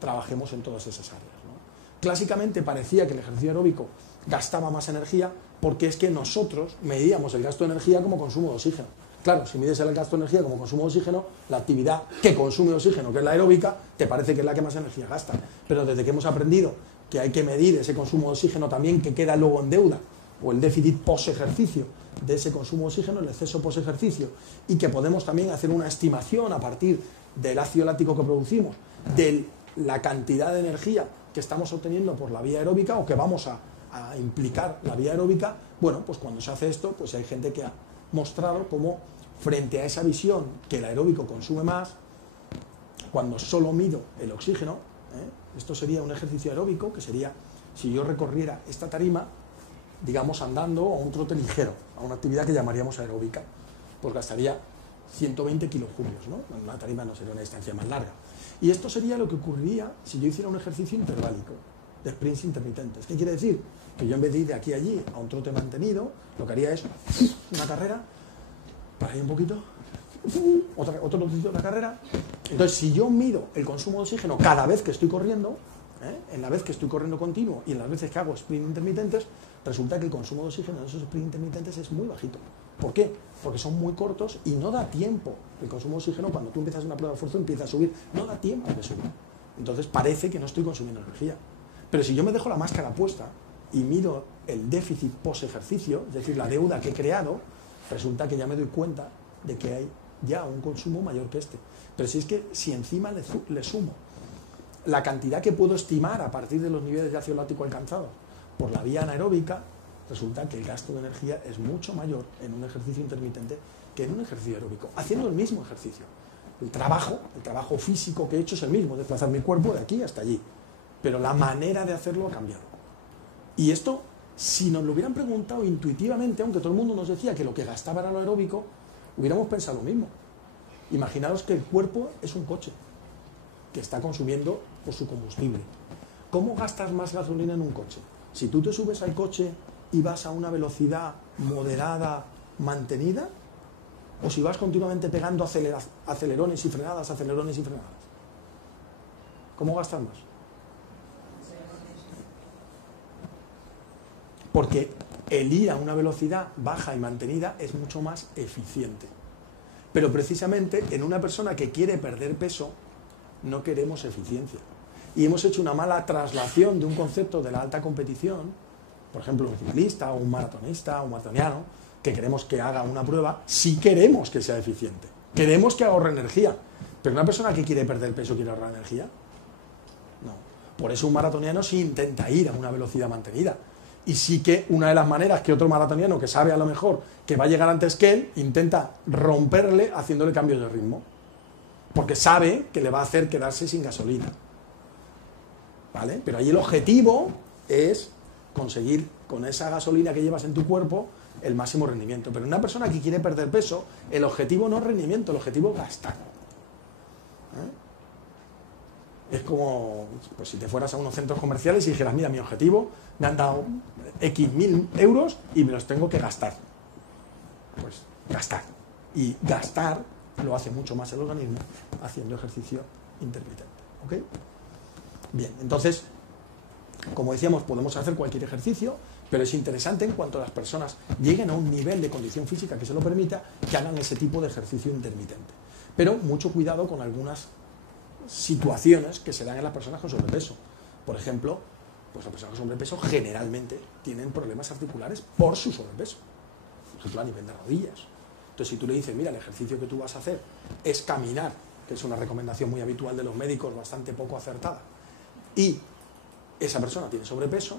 trabajemos en todas esas áreas, ¿no? Clásicamente parecía que el ejercicio aeróbico gastaba más energía porque es que nosotros medíamos el gasto de energía como consumo de oxígeno. Claro, si mides el gasto de energía como consumo de oxígeno, la actividad que consume oxígeno, que es la aeróbica, te parece que es la que más energía gasta. Pero desde que hemos aprendido que hay que medir ese consumo de oxígeno también que queda luego en deuda, o el déficit post-ejercicio, de ese consumo de oxígeno, el exceso post-ejercicio, y que podemos también hacer una estimación a partir del ácido láctico que producimos, de la cantidad de energía que estamos obteniendo por la vía aeróbica o que vamos a implicar la vía aeróbica, bueno, pues cuando se hace esto, pues hay gente que ha mostrado cómo frente a esa visión que el aeróbico consume más, cuando solo mido el oxígeno, esto sería un ejercicio aeróbico, que sería, si yo recorriera esta tarima, digamos andando a un trote ligero, a una actividad que llamaríamos aeróbica, pues gastaría 120 kilojulios, ¿no? Una tarima no sería una distancia más larga. Y esto sería lo que ocurriría si yo hiciera un ejercicio interválico, de sprints intermitentes. ¿Qué quiere decir? Que yo en vez de ir de aquí a allí a un trote mantenido, lo que haría es una carrera, para ahí un poquito, otro trocito de la carrera. Entonces, si yo mido el consumo de oxígeno cada vez que estoy corriendo, en la vez que estoy corriendo continuo y en las veces que hago sprint intermitentes, resulta que el consumo de oxígeno en esos sprint intermitentes es muy bajito. ¿Por qué? Porque son muy cortos y no da tiempo. El consumo de oxígeno, cuando tú empiezas una prueba de esfuerzo, empieza a subir, no da tiempo de subir. Entonces parece que no estoy consumiendo energía. Pero si yo me dejo la máscara puesta y mido el déficit post-ejercicio, es decir, la deuda que he creado, resulta que ya me doy cuenta de que hay ya un consumo mayor que este. Pero si es que si encima le sumo la cantidad que puedo estimar a partir de los niveles de ácido láctico alcanzados por la vía anaeróbica, resulta que el gasto de energía es mucho mayor en un ejercicio intermitente que en un ejercicio aeróbico, haciendo el mismo ejercicio. El trabajo físico que he hecho es el mismo, desplazar mi cuerpo de aquí hasta allí, pero la manera de hacerlo ha cambiado. Y esto, si nos lo hubieran preguntado intuitivamente, aunque todo el mundo nos decía que lo que gastaba era lo aeróbico, hubiéramos pensado lo mismo. Imaginaros que el cuerpo es un coche que está consumiendo por su combustible. ¿Cómo gastas más gasolina en un coche? Si tú te subes al coche y vas a una velocidad moderada, mantenida, o si vas continuamente pegando acelerones y frenadas, ¿cómo gastas más? Porque el ir a una velocidad baja y mantenida es mucho más eficiente. Pero precisamente en una persona que quiere perder peso, no queremos eficiencia. Y hemos hecho una mala traslación de un concepto de la alta competición, por ejemplo, un ciclista o un maratonista o un maratoniano, que queremos que haga una prueba, sí queremos que sea eficiente. Queremos que ahorre energía. Pero una persona que quiere perder peso, ¿quiere ahorrar energía? No. Por eso un maratoniano sí intenta ir a una velocidad mantenida. Y sí que una de las maneras que otro maratoniano que sabe a lo mejor que va a llegar antes que él, intenta romperle haciéndole cambios de ritmo. Porque sabe que le va a hacer quedarse sin gasolina. ¿Vale? Pero ahí el objetivo es conseguir con esa gasolina que llevas en tu cuerpo el máximo rendimiento. Pero una persona que quiere perder peso, el objetivo no es rendimiento, el objetivo es gastar. Es como pues, si te fueras a unos centros comerciales y dijeras, mira, mi objetivo, me han dado X mil euros y me los tengo que gastar. Pues gastar. Y gastar lo hace mucho más el organismo haciendo ejercicio intermitente. ¿Ok? Bien, entonces, como decíamos, podemos hacer cualquier ejercicio, pero es interesante en cuanto las personas lleguen a un nivel de condición física que se lo permita, que hagan ese tipo de ejercicio intermitente. Pero mucho cuidado con algunas situaciones que se dan en las personas con sobrepeso. Por ejemplo, pues las personas con sobrepeso generalmente tienen problemas articulares por su sobrepeso. Por ejemplo, a nivel de rodillas. Entonces, si tú le dices, mira, el ejercicio que tú vas a hacer es caminar, que es una recomendación muy habitual de los médicos, bastante poco acertada, y esa persona tiene sobrepeso,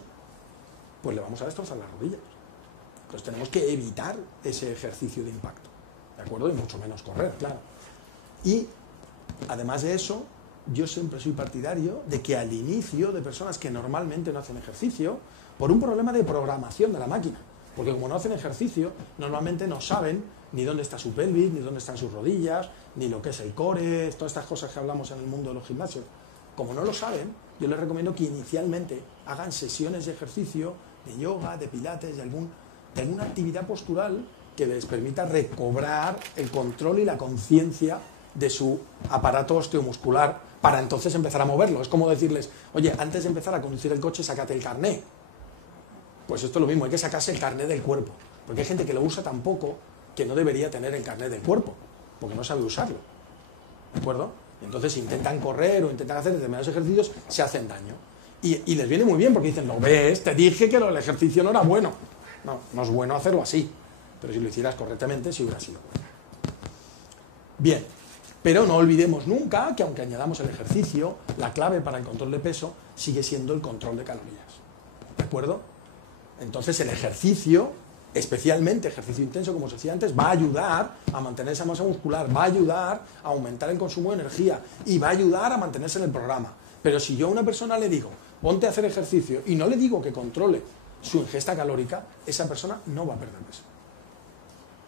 pues le vamos a destrozar las rodillas. Entonces tenemos que evitar ese ejercicio de impacto, ¿de acuerdo? Y mucho menos correr, claro. Y además de eso, yo siempre soy partidario de que al inicio de personas que normalmente no hacen ejercicio, por un problema de programación de la máquina, porque como no hacen ejercicio, normalmente no saben ni dónde está su pelvis, ni dónde están sus rodillas, ni lo que es el core, todas estas cosas que hablamos en el mundo de los gimnasios. Como no lo saben, yo les recomiendo que inicialmente hagan sesiones de ejercicio, de yoga, de pilates, de alguna actividad postural que les permita recobrar el control y la conciencia de su aparato osteomuscular para entonces empezar a moverlo. Es como decirles, oye, antes de empezar a conducir el coche, sácate el carné. Pues esto es lo mismo, hay que sacarse el carné del cuerpo, porque hay gente que lo usa tan poco que no debería tener el carné del cuerpo, porque no sabe usarlo. ¿De acuerdo? Y entonces intentan correr o intentan hacer determinados ejercicios, se hacen daño. Y les viene muy bien porque dicen, ¿lo ves? Te dije que el ejercicio no era bueno. No, no es bueno hacerlo así. pero si lo hicieras correctamente, sí hubiera sido buena. Bien, pero no olvidemos nunca que aunque añadamos el ejercicio, la clave para el control de peso sigue siendo el control de calorías. ¿De acuerdo? Entonces el ejercicio, especialmente ejercicio intenso, como os decía antes, va a ayudar a mantener esa masa muscular, va a ayudar a aumentar el consumo de energía y va a ayudar a mantenerse en el programa. Pero si yo a una persona le digo, ponte a hacer ejercicio, y no le digo que controle su ingesta calórica, esa persona no va a perder peso.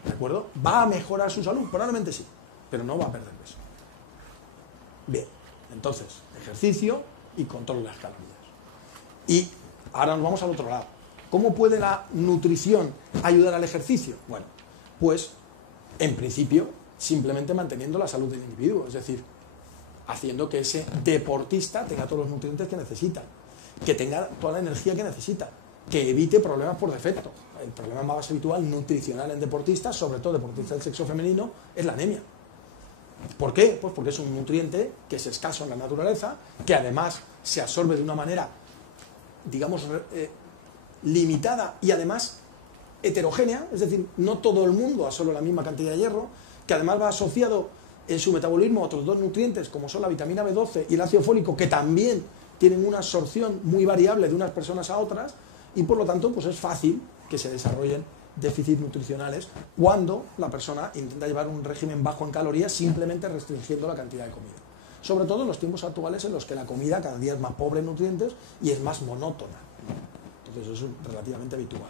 ¿De acuerdo? ¿Va a mejorar su salud? Probablemente sí, pero no va a perder peso. Bien, entonces, ejercicio y control de las calorías. Y ahora nos vamos al otro lado. ¿Cómo puede la nutrición ayudar al ejercicio? Bueno, pues, en principio, simplemente manteniendo la salud del individuo, es decir, haciendo que ese deportista tenga todos los nutrientes que necesita, que tenga toda la energía que necesita, que evite problemas por defecto. El problema más habitual nutricional en deportistas, sobre todo deportistas del sexo femenino, es la anemia. ¿Por qué? Pues porque es un nutriente que es escaso en la naturaleza, que además se absorbe de una manera, digamos, limitada y además heterogénea, es decir, no todo el mundo absorbe la misma cantidad de hierro, que además va asociado en su metabolismo a otros dos nutrientes, como son la vitamina B12 y el ácido fólico, que también tienen una absorción muy variable de unas personas a otras, y por lo tanto pues es fácil que se desarrollen déficits nutricionales cuando la persona intenta llevar un régimen bajo en calorías simplemente restringiendo la cantidad de comida. Sobre todo en los tiempos actuales en los que la comida cada día es más pobre en nutrientes y es más monótona. Entonces eso es relativamente habitual.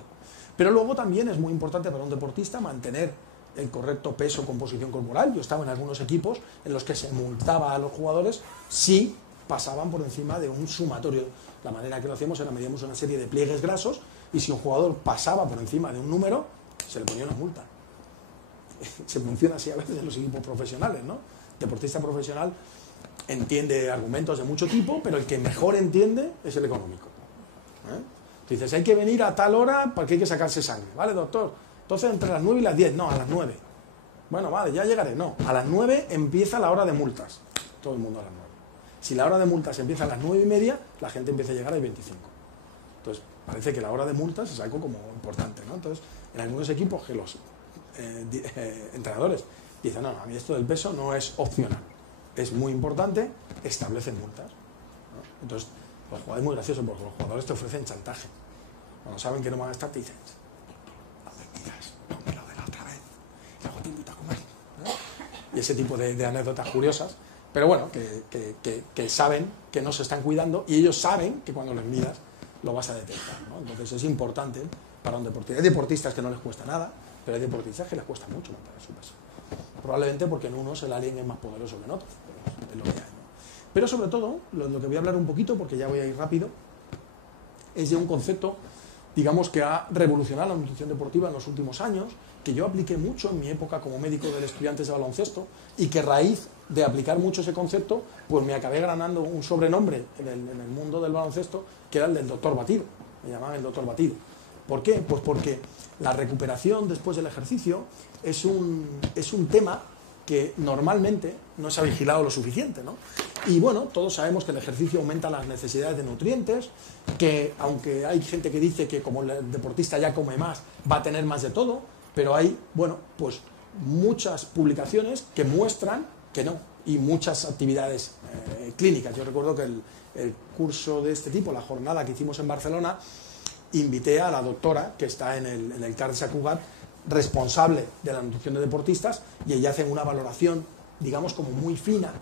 Pero luego también es muy importante para un deportista mantener el correcto peso, composición corporal. Yo estaba en algunos equipos en los que se multaba a los jugadores si pasaban por encima de un sumatorio. La manera que lo hacíamos era medíamos una serie de pliegues grasos y si un jugador pasaba por encima de un número, se le ponía una multa. Se funciona así a veces en los equipos profesionales, ¿no? El deportista profesional entiende argumentos de mucho tipo, pero el que mejor entiende es el económico. Dices, hay que venir a tal hora porque hay que sacarse sangre. ¿Vale, doctor? Entonces entre las 9 y las 10. No, a las 9. Bueno, vale, ya llegaré. No, a las 9 empieza la hora de multas. Todo el mundo a las 9. Si la hora de multas empieza a las 9:30, la gente empieza a llegar a las 25. Entonces, parece que la hora de multas es algo como importante, ¿no? Entonces, en algunos equipos que los entrenadores dicen, no, a mí esto del peso no es opcional. Es muy importante, establecen multas, ¿no? Entonces, los jugadores es muy gracioso porque los jugadores te ofrecen chantaje. Cuando saben que no van a estar, te dicen, no me digas, ponme lo de la otra vez, y luego te invito a comer, ¿no? Y ese tipo de anécdotas curiosas, pero bueno, que saben que no se están cuidando y ellos saben que cuando les midas lo vas a detectar, ¿no? Entonces es importante para un deportista. Hay deportistas que no les cuesta nada, pero hay deportistas que les cuesta mucho mantener su peso. Probablemente porque en unos el alien es más poderoso que en otros, pero es lo que hay, ¿no? Pero sobre todo, lo que voy a hablar un poquito, porque ya voy a ir rápido, es de un concepto, digamos, que ha revolucionado la nutrición deportiva en los últimos años, que yo apliqué mucho en mi época como médico de estudiantes de baloncesto, y que a raíz de aplicar mucho ese concepto, pues me acabé ganando un sobrenombre en el mundo del baloncesto, que era el del doctor Batido. Me llamaban el doctor Batido. ¿Por qué? Pues porque la recuperación después del ejercicio es un tema que normalmente no se ha vigilado lo suficiente, ¿no? Y bueno, todos sabemos que el ejercicio aumenta las necesidades de nutrientes, que aunque hay gente que dice que como el deportista ya come más, va a tener más de todo, pero hay, bueno, pues muchas publicaciones que muestran que no, y muchas actividades clínicas. Yo recuerdo que el curso de este tipo, la jornada que hicimos en Barcelona, invité a la doctora que está en el CAR de Sant Cugat, responsable de la nutrición de deportistas, y ella hace una valoración, digamos, como muy fina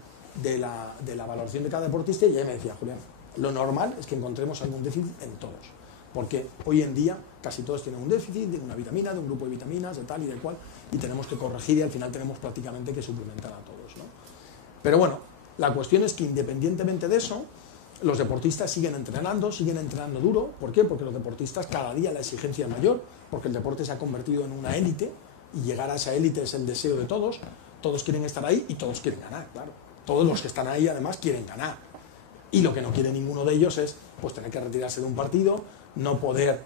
de la valoración de cada deportista, y ella me decía, Julián, lo normal es que encontremos algún déficit en todos, porque hoy en día casi todos tienen un déficit de una vitamina, de un grupo de vitaminas, de tal y de cual, y tenemos que corregir y al final tenemos prácticamente que suplementar a todos, ¿no? Pero bueno, la cuestión es que independientemente de eso, los deportistas siguen entrenando duro. ¿Por qué? Porque los deportistas cada día la exigencia es mayor, porque el deporte se ha convertido en una élite y llegar a esa élite es el deseo de todos. Todos quieren estar ahí y todos quieren ganar, claro. Todos los que están ahí además quieren ganar. Y lo que no quiere ninguno de ellos es pues tener que retirarse de un partido, no poder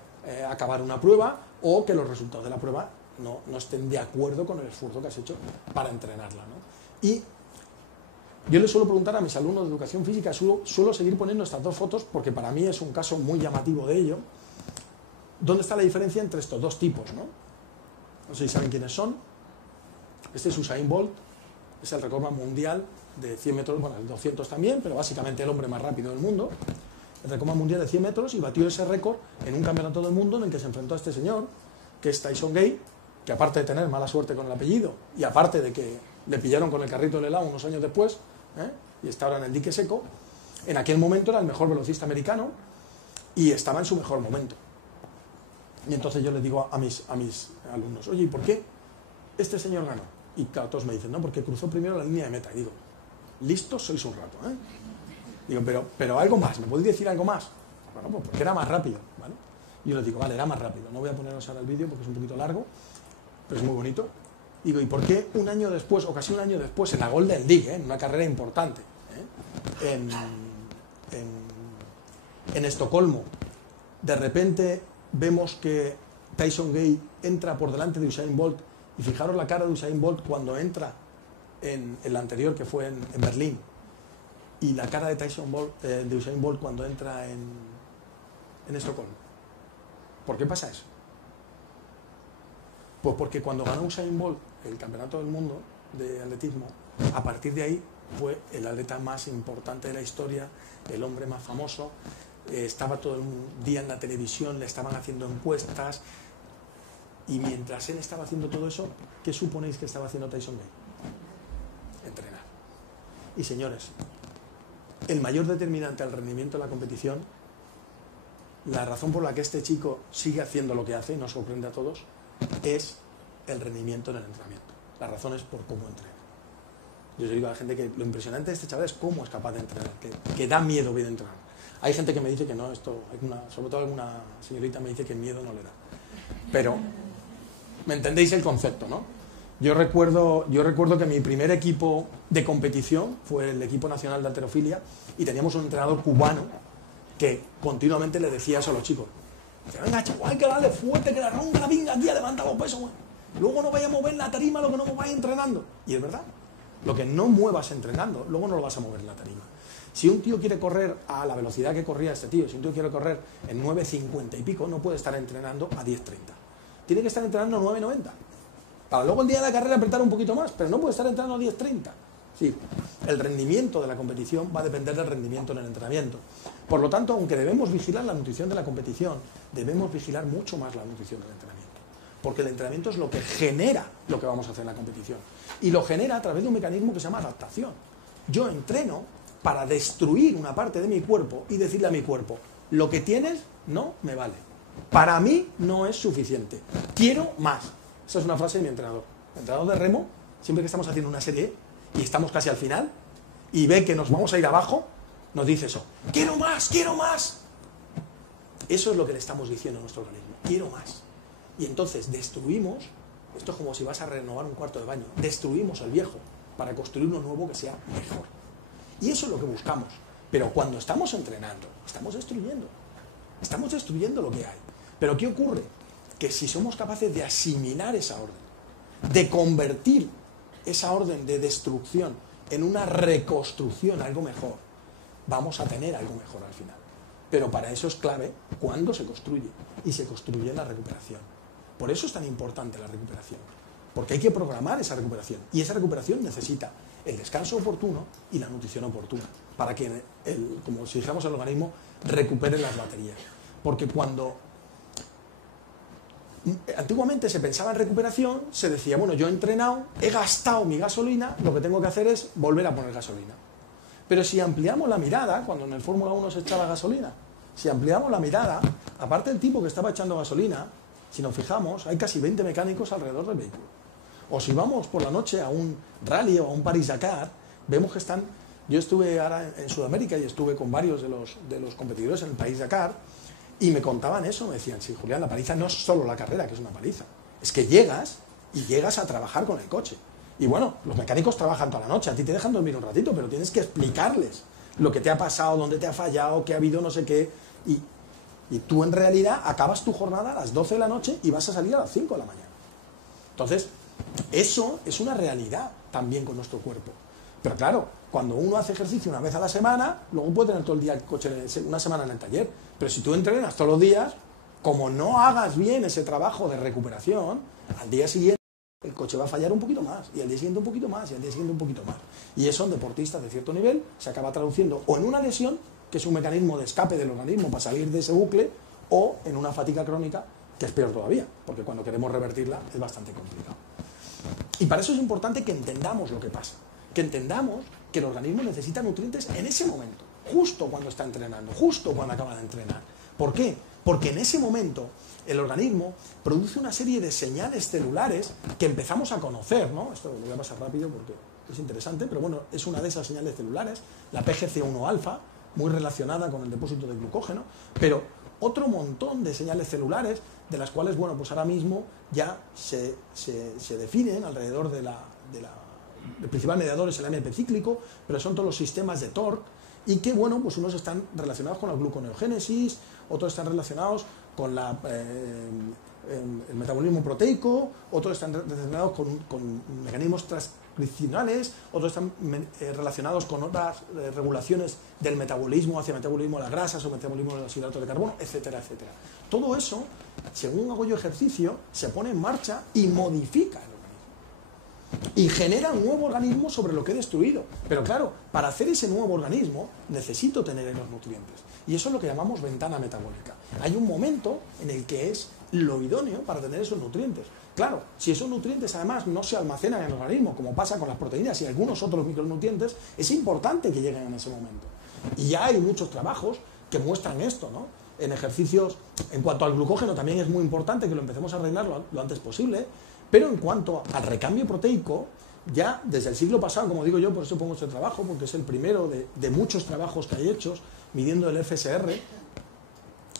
acabar una prueba o que los resultados de la prueba no estén de acuerdo con el esfuerzo que has hecho para entrenarla, ¿no? Y yo les suelo preguntar a mis alumnos de educación física, suelo seguir poniendo estas dos fotos porque para mí es un caso muy llamativo de ello. ¿Dónde está la diferencia entre estos dos tipos, ¿no? No sé si saben quiénes son. Este es Usain Bolt, es el récord mundial de 100 metros, bueno, el 200 también, pero básicamente el hombre más rápido del mundo. El récord mundial de 100 metros y batió ese récord en un campeonato del mundo en el que se enfrentó a este señor, que es Tyson Gay, que aparte de tener mala suerte con el apellido y aparte de que le pillaron con el carrito del helado unos años después, y está ahora en el dique seco, en aquel momento era el mejor velocista americano y estaba en su mejor momento. Y entonces yo le digo a mis alumnos, oye, ¿y por qué este señor ganó? Y claro, todos me dicen, no, porque cruzó primero la línea de meta. Y digo, listos sois un rato, ¿eh? Digo, pero algo más, ¿me podéis decir algo más? Bueno, pues porque era más rápido, ¿vale? Y yo les digo, vale, era más rápido. No voy a poneros ahora el vídeo porque es un poquito largo, pero es muy bonito. Digo, ¿y por qué un año después, o casi un año después, en la Golden League, en una carrera importante, en Estocolmo, de repente vemos que Tyson Gay entra por delante de Usain Bolt, y fijaros la cara de Usain Bolt cuando entra en el anterior, que fue en Berlín, y la cara de de Usain Bolt cuando entra en Estocolmo? ¿Por qué pasa eso? Pues porque cuando ganó Usain Bolt el campeonato del mundo de atletismo, a partir de ahí fue el atleta más importante de la historia, el hombre más famoso, estaba todo el día en la televisión, le estaban haciendo encuestas, y mientras él estaba haciendo todo eso, ¿qué suponéis que estaba haciendo Tyson Gay? Entrenar. Y señores, el mayor determinante al rendimiento de la competición, la razón por la que este chico sigue haciendo lo que hace y nos sorprende a todos, es el rendimiento en el entrenamiento. La razón es por cómo entrena. Yo digo a la gente que lo impresionante de este chaval es cómo es capaz de entrenar, que da miedo ver entrenar. Hay gente que me dice que no, sobre todo alguna señorita me dice que miedo no le da. Pero, ¿me entendéis el concepto, no? Yo recuerdo que mi primer equipo de competición fue el equipo nacional de halterofilia y teníamos un entrenador cubano que continuamente le decía eso a los chicos. Venga, chaval, hay que darle fuerte, que la ronca la vinga aquí a levantar los pesos, güey. Luego no vayas a mover la tarima lo que no mováis entrenando. Y es verdad, lo que no muevas entrenando, luego no lo vas a mover en la tarima. Si un tío quiere correr a la velocidad que corría este tío, si un tío quiere correr en 9.50 y pico, no puede estar entrenando a 10.30. Tiene que estar entrenando a 9.90. Para luego el día de la carrera apretar un poquito más, pero no puede estar entrenando a 10.30. Sí, el rendimiento de la competición va a depender del rendimiento en el entrenamiento. Por lo tanto, aunque debemos vigilar la nutrición de la competición, debemos vigilar mucho más la nutrición del entrenamiento. Porque el entrenamiento es lo que genera lo que vamos a hacer en la competición. Y lo genera a través de un mecanismo que se llama adaptación. Yo entreno para destruir una parte de mi cuerpo y decirle a mi cuerpo, lo que tienes no me vale. Para mí no es suficiente. Quiero más. Esa es una frase de mi entrenador. El entrenador de remo, siempre que estamos haciendo una serie y estamos casi al final y ve que nos vamos a ir abajo, nos dice eso. ¡Quiero más! ¡Quiero más! Eso es lo que le estamos diciendo a nuestro organismo. ¡Quiero más! Y entonces destruimos, esto es como si vas a renovar un cuarto de baño, destruimos el viejo para construir uno nuevo que sea mejor. Y eso es lo que buscamos. Pero cuando estamos entrenando, estamos destruyendo lo que hay. Pero ¿qué ocurre? Que si somos capaces de asimilar esa orden, de convertir esa orden de destrucción en una reconstrucción, algo mejor, vamos a tener algo mejor al final. Pero para eso es clave cuando se construye, y se construye en la recuperación. Por eso es tan importante la recuperación, porque hay que programar esa recuperación, y esa recuperación necesita el descanso oportuno y la nutrición oportuna, para que, como si dijéramos el organismo, recupere las baterías. Porque cuando antiguamente se pensaba en recuperación, se decía, bueno, yo he entrenado, he gastado mi gasolina, lo que tengo que hacer es volver a poner gasolina. Pero si ampliamos la mirada, cuando en el Fórmula 1 se echaba gasolina, si ampliamos la mirada, aparte del tipo que estaba echando gasolina, si nos fijamos, hay casi 20 mecánicos alrededor del vehículo. O si vamos por la noche a un rally o a un París-Dakar, vemos que están... Yo estuve ahora en Sudamérica y estuve con varios de los competidores en el París-Dakar y me contaban eso, me decían, sí, Julián, la paliza no es solo la carrera, que es una paliza, es que llegas a trabajar con el coche. Y bueno, los mecánicos trabajan toda la noche, a ti te dejan dormir un ratito, pero tienes que explicarles lo que te ha pasado, dónde te ha fallado, qué ha habido, no sé qué, y tú en realidad acabas tu jornada a las 12 de la noche y vas a salir a las 5 de la mañana. Entonces, eso es una realidad también con nuestro cuerpo. Pero claro, cuando uno hace ejercicio una vez a la semana, luego puede tener todo el día el coche una semana en el taller. Pero si tú entrenas todos los días, como no hagas bien ese trabajo de recuperación, Al día siguiente el coche va a fallar un poquito más, y al día siguiente un poquito más, y al día siguiente un poquito más. Y eso en deportistas de cierto nivel se acaba traduciendo o en una lesión, que es un mecanismo de escape del organismo para salir de ese bucle, o en una fatiga crónica, que es peor todavía, porque cuando queremos revertirla es bastante complicado. Y para eso es importante que entendamos lo que pasa, que entendamos que el organismo necesita nutrientes en ese momento, justo cuando está entrenando, justo cuando acaba de entrenar. ¿Por qué? Porque en ese momento el organismo produce una serie de señales celulares que empezamos a conocer, ¿no? Esto lo voy a pasar rápido porque es interesante, pero bueno, es una de esas señales celulares, la PGC1-alfa, muy relacionada con el depósito de glucógeno, pero otro montón de señales celulares de las cuales, bueno, pues ahora mismo ya se definen alrededor del principal mediador es el AMP cíclico, pero son todos los sistemas de TORC, y que, bueno, pues unos están relacionados con la gluconeogénesis, otros están relacionados con el metabolismo proteico, otros están relacionados con mecanismos transcripcionales, otros están relacionados con otras regulaciones del metabolismo hacia metabolismo de las grasas o metabolismo de los hidratos de carbono, etcétera, etcétera. Todo eso, según hago yo ejercicio, se pone en marcha y modifica el organismo. Y genera un nuevo organismo sobre lo que he destruido. Pero claro, para hacer ese nuevo organismo necesito tener los nutrientes. Y eso es lo que llamamos ventana metabólica. Hay un momento en el que es lo idóneo para tener esos nutrientes. Claro, si esos nutrientes además no se almacenan en el organismo, como pasa con las proteínas y algunos otros micronutrientes, es importante que lleguen en ese momento. Y ya hay muchos trabajos que muestran esto, ¿no? En ejercicios, en cuanto al glucógeno, también es muy importante que lo empecemos a rellenar lo antes posible, pero en cuanto al recambio proteico, ya desde el siglo pasado, como digo yo, por eso pongo este trabajo, porque es el primero de muchos trabajos que hay hechos, midiendo el FSR,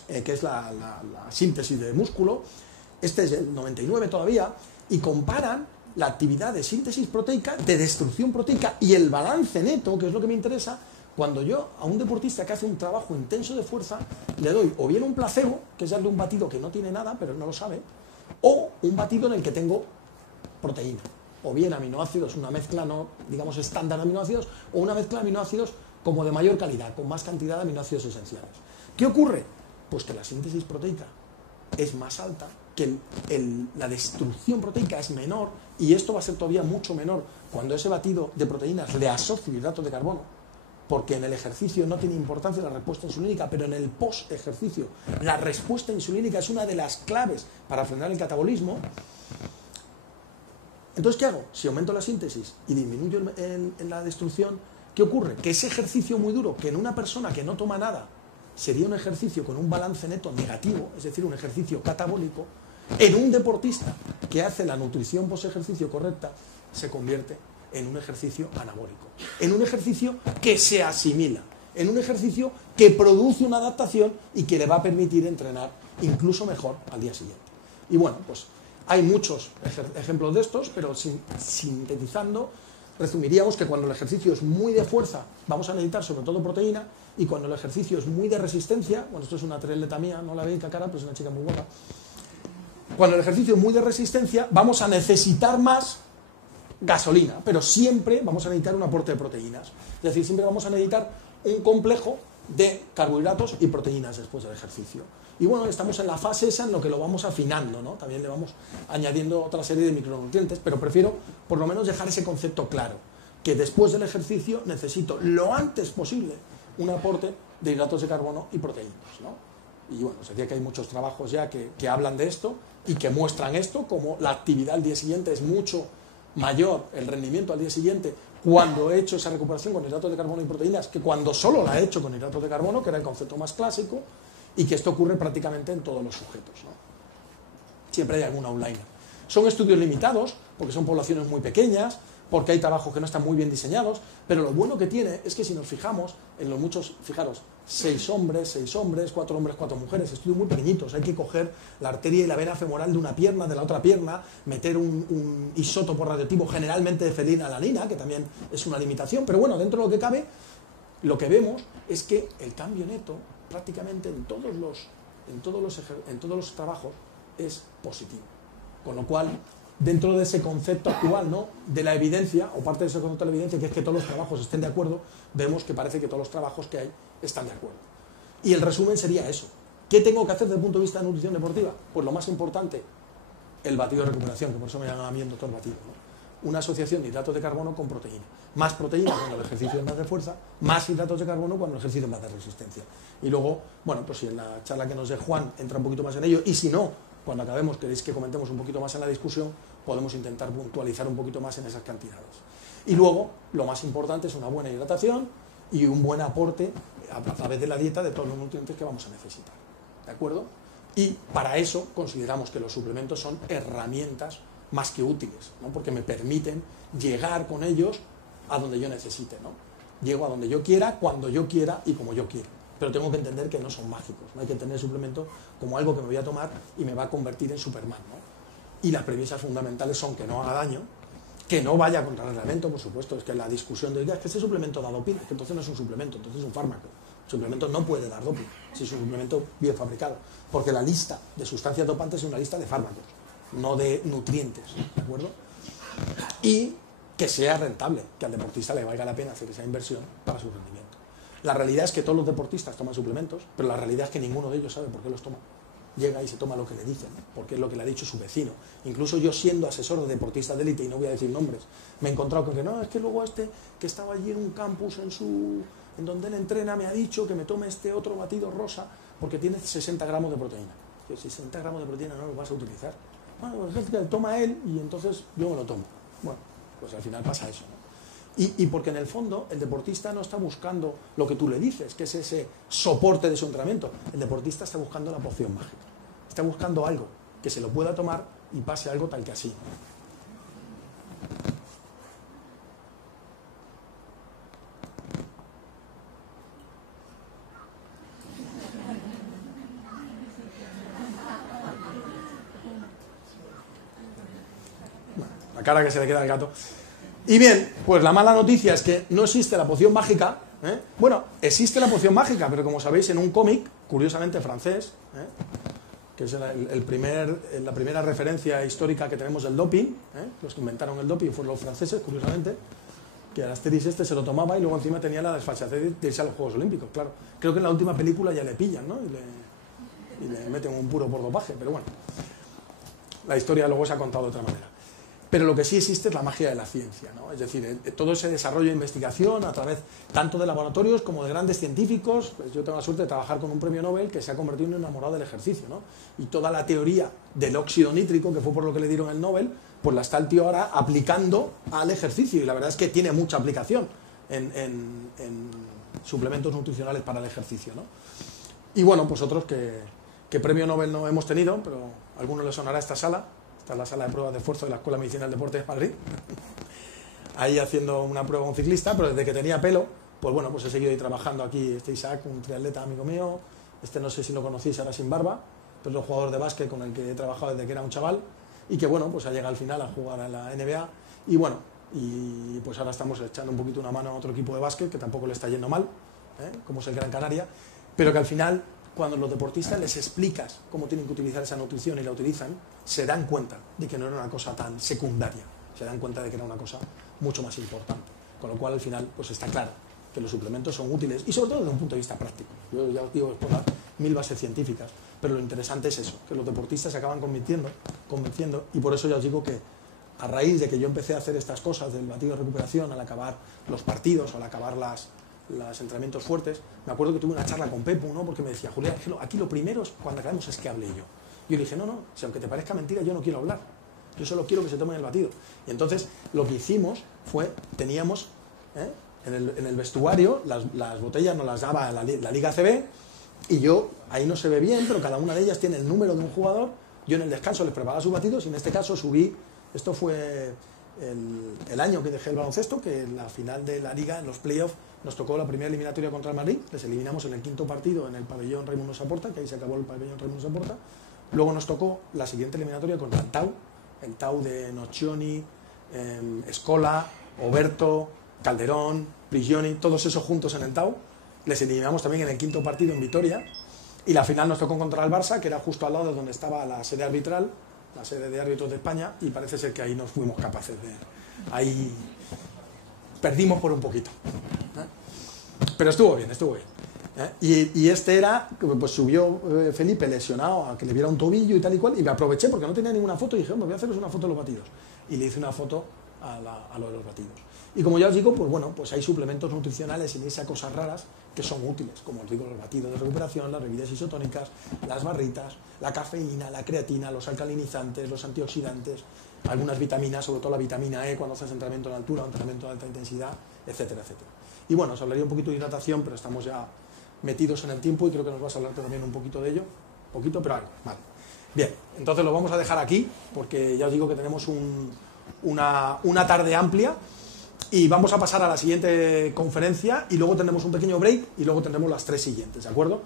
que es la síntesis de músculo. Este es el 99 todavía, y comparan la actividad de síntesis proteica, de destrucción proteica y el balance neto, que es lo que me interesa, cuando yo a un deportista que hace un trabajo intenso de fuerza le doy o bien un placebo, que es darle un batido que no tiene nada, pero no lo sabe, o un batido en el que tengo proteína, o bien aminoácidos, una mezcla no, digamos, estándar de aminoácidos, o una mezcla de aminoácidos como de mayor calidad, con más cantidad de aminoácidos esenciales. ¿Qué ocurre? Pues que la síntesis proteica es más alta, que la destrucción proteica es menor, y esto va a ser todavía mucho menor cuando ese batido de proteínas le asocio hidratos de carbono, porque en el ejercicio no tiene importancia la respuesta insulínica, pero en el post-ejercicio la respuesta insulínica es una de las claves para frenar el catabolismo. Entonces, ¿qué hago? Si aumento la síntesis y disminuyo en la destrucción, ¿qué ocurre? Que ese ejercicio muy duro, que en una persona que no toma nada sería un ejercicio con un balance neto negativo, es decir, un ejercicio catabólico, en un deportista que hace la nutrición post-ejercicio correcta, se convierte en un ejercicio anabólico, en un ejercicio que se asimila, en un ejercicio que produce una adaptación y que le va a permitir entrenar incluso mejor al día siguiente. Y bueno, pues hay muchos ejemplos de estos, pero sintetizando, resumiríamos que cuando el ejercicio es muy de fuerza, vamos a necesitar sobre todo proteína, y cuando el ejercicio es muy de resistencia, bueno, esto es una triatleta mía, no la veis la cara, pero es una chica muy guapa, cuando el ejercicio es muy de resistencia, vamos a necesitar más gasolina, pero siempre vamos a necesitar un aporte de proteínas. Es decir, siempre vamos a necesitar un complejo de carbohidratos y proteínas después del ejercicio. Y bueno, estamos en la fase esa en lo que lo vamos afinando, ¿no? También le vamos añadiendo otra serie de micronutrientes, pero prefiero por lo menos dejar ese concepto claro, que después del ejercicio necesito lo antes posible un aporte de hidratos de carbono y proteínas, ¿no? Y bueno, se decía que hay muchos trabajos ya que hablan de esto y que muestran esto, como la actividad al día siguiente es mucho mayor, el rendimiento al día siguiente, cuando he hecho esa recuperación con hidratos de carbono y proteínas, que cuando solo la he hecho con hidratos de carbono, que era el concepto más clásico, y que esto ocurre prácticamente en todos los sujetos, ¿no? Siempre hay algún outlier. Son estudios limitados, porque son poblaciones muy pequeñas, porque hay trabajos que no están muy bien diseñados, pero lo bueno que tiene es que si nos fijamos en los muchos, fijaros, 6 hombres, 4 hombres, 4 mujeres, estudios muy pequeñitos, hay que coger la arteria y la vena femoral de una pierna, de la otra pierna, meter un isótopo radioactivo generalmente de fenilalanina, que también es una limitación, pero bueno, dentro de lo que cabe, lo que vemos es que el cambio neto, prácticamente en todos los trabajos, es positivo. Con lo cual, dentro de ese concepto actual, ¿no?, de la evidencia, o parte de ese concepto de la evidencia, que es que todos los trabajos estén de acuerdo, vemos que parece que todos los trabajos que hay están de acuerdo. Y el resumen sería eso. ¿Qué tengo que hacer desde el punto de vista de nutrición deportiva? Pues lo más importante, el batido de recuperación, que por eso me llaman a mí el doctor batido, ¿no? Una asociación de hidratos de carbono con proteína. Más proteína cuando el ejercicio es más de fuerza, más hidratos de carbono cuando el ejercicio es más de resistencia. Y luego, bueno, pues si en la charla que nos dé Juan entra un poquito más en ello, y si no, cuando acabemos queréis que comentemos un poquito más en la discusión, podemos intentar puntualizar un poquito más en esas cantidades. Y luego, lo más importante es una buena hidratación y un buen aporte a través de la dieta de todos los nutrientes que vamos a necesitar. ¿De acuerdo? Y para eso consideramos que los suplementos son herramientas más que útiles, ¿no? Porque me permiten llegar con ellos a donde yo necesite, ¿no? Llego a donde yo quiera, cuando yo quiera y como yo quiera. Pero tengo que entender que no son mágicos, no hay que entender el suplemento como algo que me voy a tomar y me va a convertir en Superman, ¿no? Y las premisas fundamentales son que no haga daño, que no vaya contra el reglamento, por supuesto. Es que la discusión de, es que ese suplemento da doping, es que entonces no es un suplemento, entonces es un fármaco. El suplemento no puede dar doping, si es un suplemento bien fabricado, porque la lista de sustancias dopantes es una lista de fármacos, no de nutrientes, ¿de acuerdo? Y que sea rentable, que al deportista le valga la pena hacer esa inversión para su rendimiento. La realidad es que todos los deportistas toman suplementos, pero la realidad es que ninguno de ellos sabe por qué los toma. Llega y se toma lo que le dicen, porque es lo que le ha dicho su vecino. Incluso yo, siendo asesor de deportistas de élite, y no voy a decir nombres, me he encontrado con que no, es que luego que estaba allí en un campus en donde él entrena, me ha dicho que me tome este otro batido rosa porque tiene 60 gramos de proteína. Que 60 gramos de proteína no los vas a utilizar. Bueno, pues es que toma él y entonces yo me lo tomo. Bueno, pues al final pasa eso, ¿no? Y porque en el fondo el deportista no está buscando lo que tú le dices, que es ese soporte de su entrenamiento. El deportista está buscando la poción mágica. Está buscando algo que se lo pueda tomar y pase algo tal que así. La cara que se le queda al gato. Y bien, pues la mala noticia es que no existe la poción mágica, ¿eh? Bueno, existe la poción mágica, pero como sabéis, en un cómic, curiosamente francés, que es la primera referencia histórica que tenemos del doping, los que inventaron el doping fueron los franceses, curiosamente, que el Asterix se lo tomaba y luego encima tenía la desfachatez de irse a los Juegos Olímpicos, claro. Creo que en la última película ya le pillan, ¿no? Y le meten un puro por dopaje, pero bueno, la historia luego se ha contado de otra manera. Pero lo que sí existe es la magia de la ciencia, ¿no? Es decir, todo ese desarrollo de investigación a través tanto de laboratorios como de grandes científicos. Pues yo tengo la suerte de trabajar con un premio Nobel que se ha convertido en un enamorado del ejercicio, ¿no? Y toda la teoría del óxido nítrico, que fue por lo que le dieron el Nobel, pues la está el tío ahora aplicando al ejercicio. Y la verdad es que tiene mucha aplicación en suplementos nutricionales para el ejercicio, ¿no? Y bueno, pues otros que premio Nobel no hemos tenido, pero a algunos les sonará esta sala. Esta es la sala de pruebas de esfuerzo de la Escuela de Medicina del Deporte de Madrid. Ahí haciendo una prueba con un ciclista, pero desde que tenía pelo, pues bueno, pues he seguido ahí trabajando aquí. Este Isaac, un triatleta amigo mío. Este no sé si lo conocéis, ahora sin barba, pero es un jugador de básquet con el que he trabajado desde que era un chaval y que bueno, pues ha llegado al final a jugar a la NBA. Y bueno, y pues ahora estamos echando un poquito una mano a otro equipo de básquet que tampoco le está yendo mal, como es el Gran Canaria, pero que al final, cuando los deportistas les explicas cómo tienen que utilizar esa nutrición y la utilizan, se dan cuenta de que no era una cosa tan secundaria, se dan cuenta de que era una cosa mucho más importante. Con lo cual, al final, pues está claro que los suplementos son útiles, y sobre todo desde un punto de vista práctico. Yo ya os digo, es por dar 1000 bases científicas, pero lo interesante es eso, que los deportistas se acaban convenciendo, y por eso ya os digo que a raíz de que yo empecé a hacer estas cosas del batido de recuperación, al acabar los partidos, al acabar los entrenamientos fuertes, me acuerdo que tuve una charla con Pepu, ¿no? Porque me decía, Julián, aquí lo primero cuando acabemos es que hable yo. Yo le dije, no, si aunque te parezca mentira, yo no quiero hablar, yo solo quiero que se tomen el batido. Y entonces lo que hicimos fue, teníamos en el vestuario, las botellas nos las daba la Liga ACB, y yo, ahí no se ve bien, pero cada una de ellas tiene el número de un jugador. Yo en el descanso les preparaba sus batidos y en este caso subí, esto fue el año que dejé el baloncesto, que en la final de la Liga, en los playoffs, nos tocó la primera eliminatoria contra el Madrid, les eliminamos en el quinto partido en el pabellón Raimundo Saporta, que ahí se acabó el pabellón Raimundo Saporta. Luego nos tocó la siguiente eliminatoria contra el Tau de Nocioni, Scola, Oberto, Calderón, Prigioni, todos esos juntos en el Tau. Les eliminamos también en el quinto partido en Vitoria, y la final nos tocó contra el Barça, que era justo al lado de donde estaba la sede arbitral, la sede de árbitros de España, y parece ser que ahí nos fuimos capaces de... Ahí perdimos por un poquito. Pero estuvo bien, estuvo bien. Y este era, pues subió Felipe lesionado a que le viera un tobillo y tal y cual, y me aproveché porque no tenía ninguna foto y dije, hombre, voy a haceros una foto de los batidos. Y le hice una foto a lo de los batidos. Y como ya os digo, pues bueno, pues hay suplementos nutricionales sin irse a cosas raras que son útiles, como os digo, los batidos de recuperación, las bebidas isotónicas, las barritas, la cafeína, la creatina, los alcalinizantes, los antioxidantes, algunas vitaminas, sobre todo la vitamina E cuando haces entrenamiento en altura, entrenamiento de alta intensidad, etcétera, etcétera. Y bueno, os hablaría un poquito de hidratación, pero estamos ya metidos en el tiempo y creo que nos vas a hablar también un poquito de ello, poquito, pero algo, vale. Bien, entonces lo vamos a dejar aquí, porque ya os digo que tenemos una tarde amplia y vamos a pasar a la siguiente conferencia y luego tendremos un pequeño break y luego tendremos las 3 siguientes, ¿de acuerdo?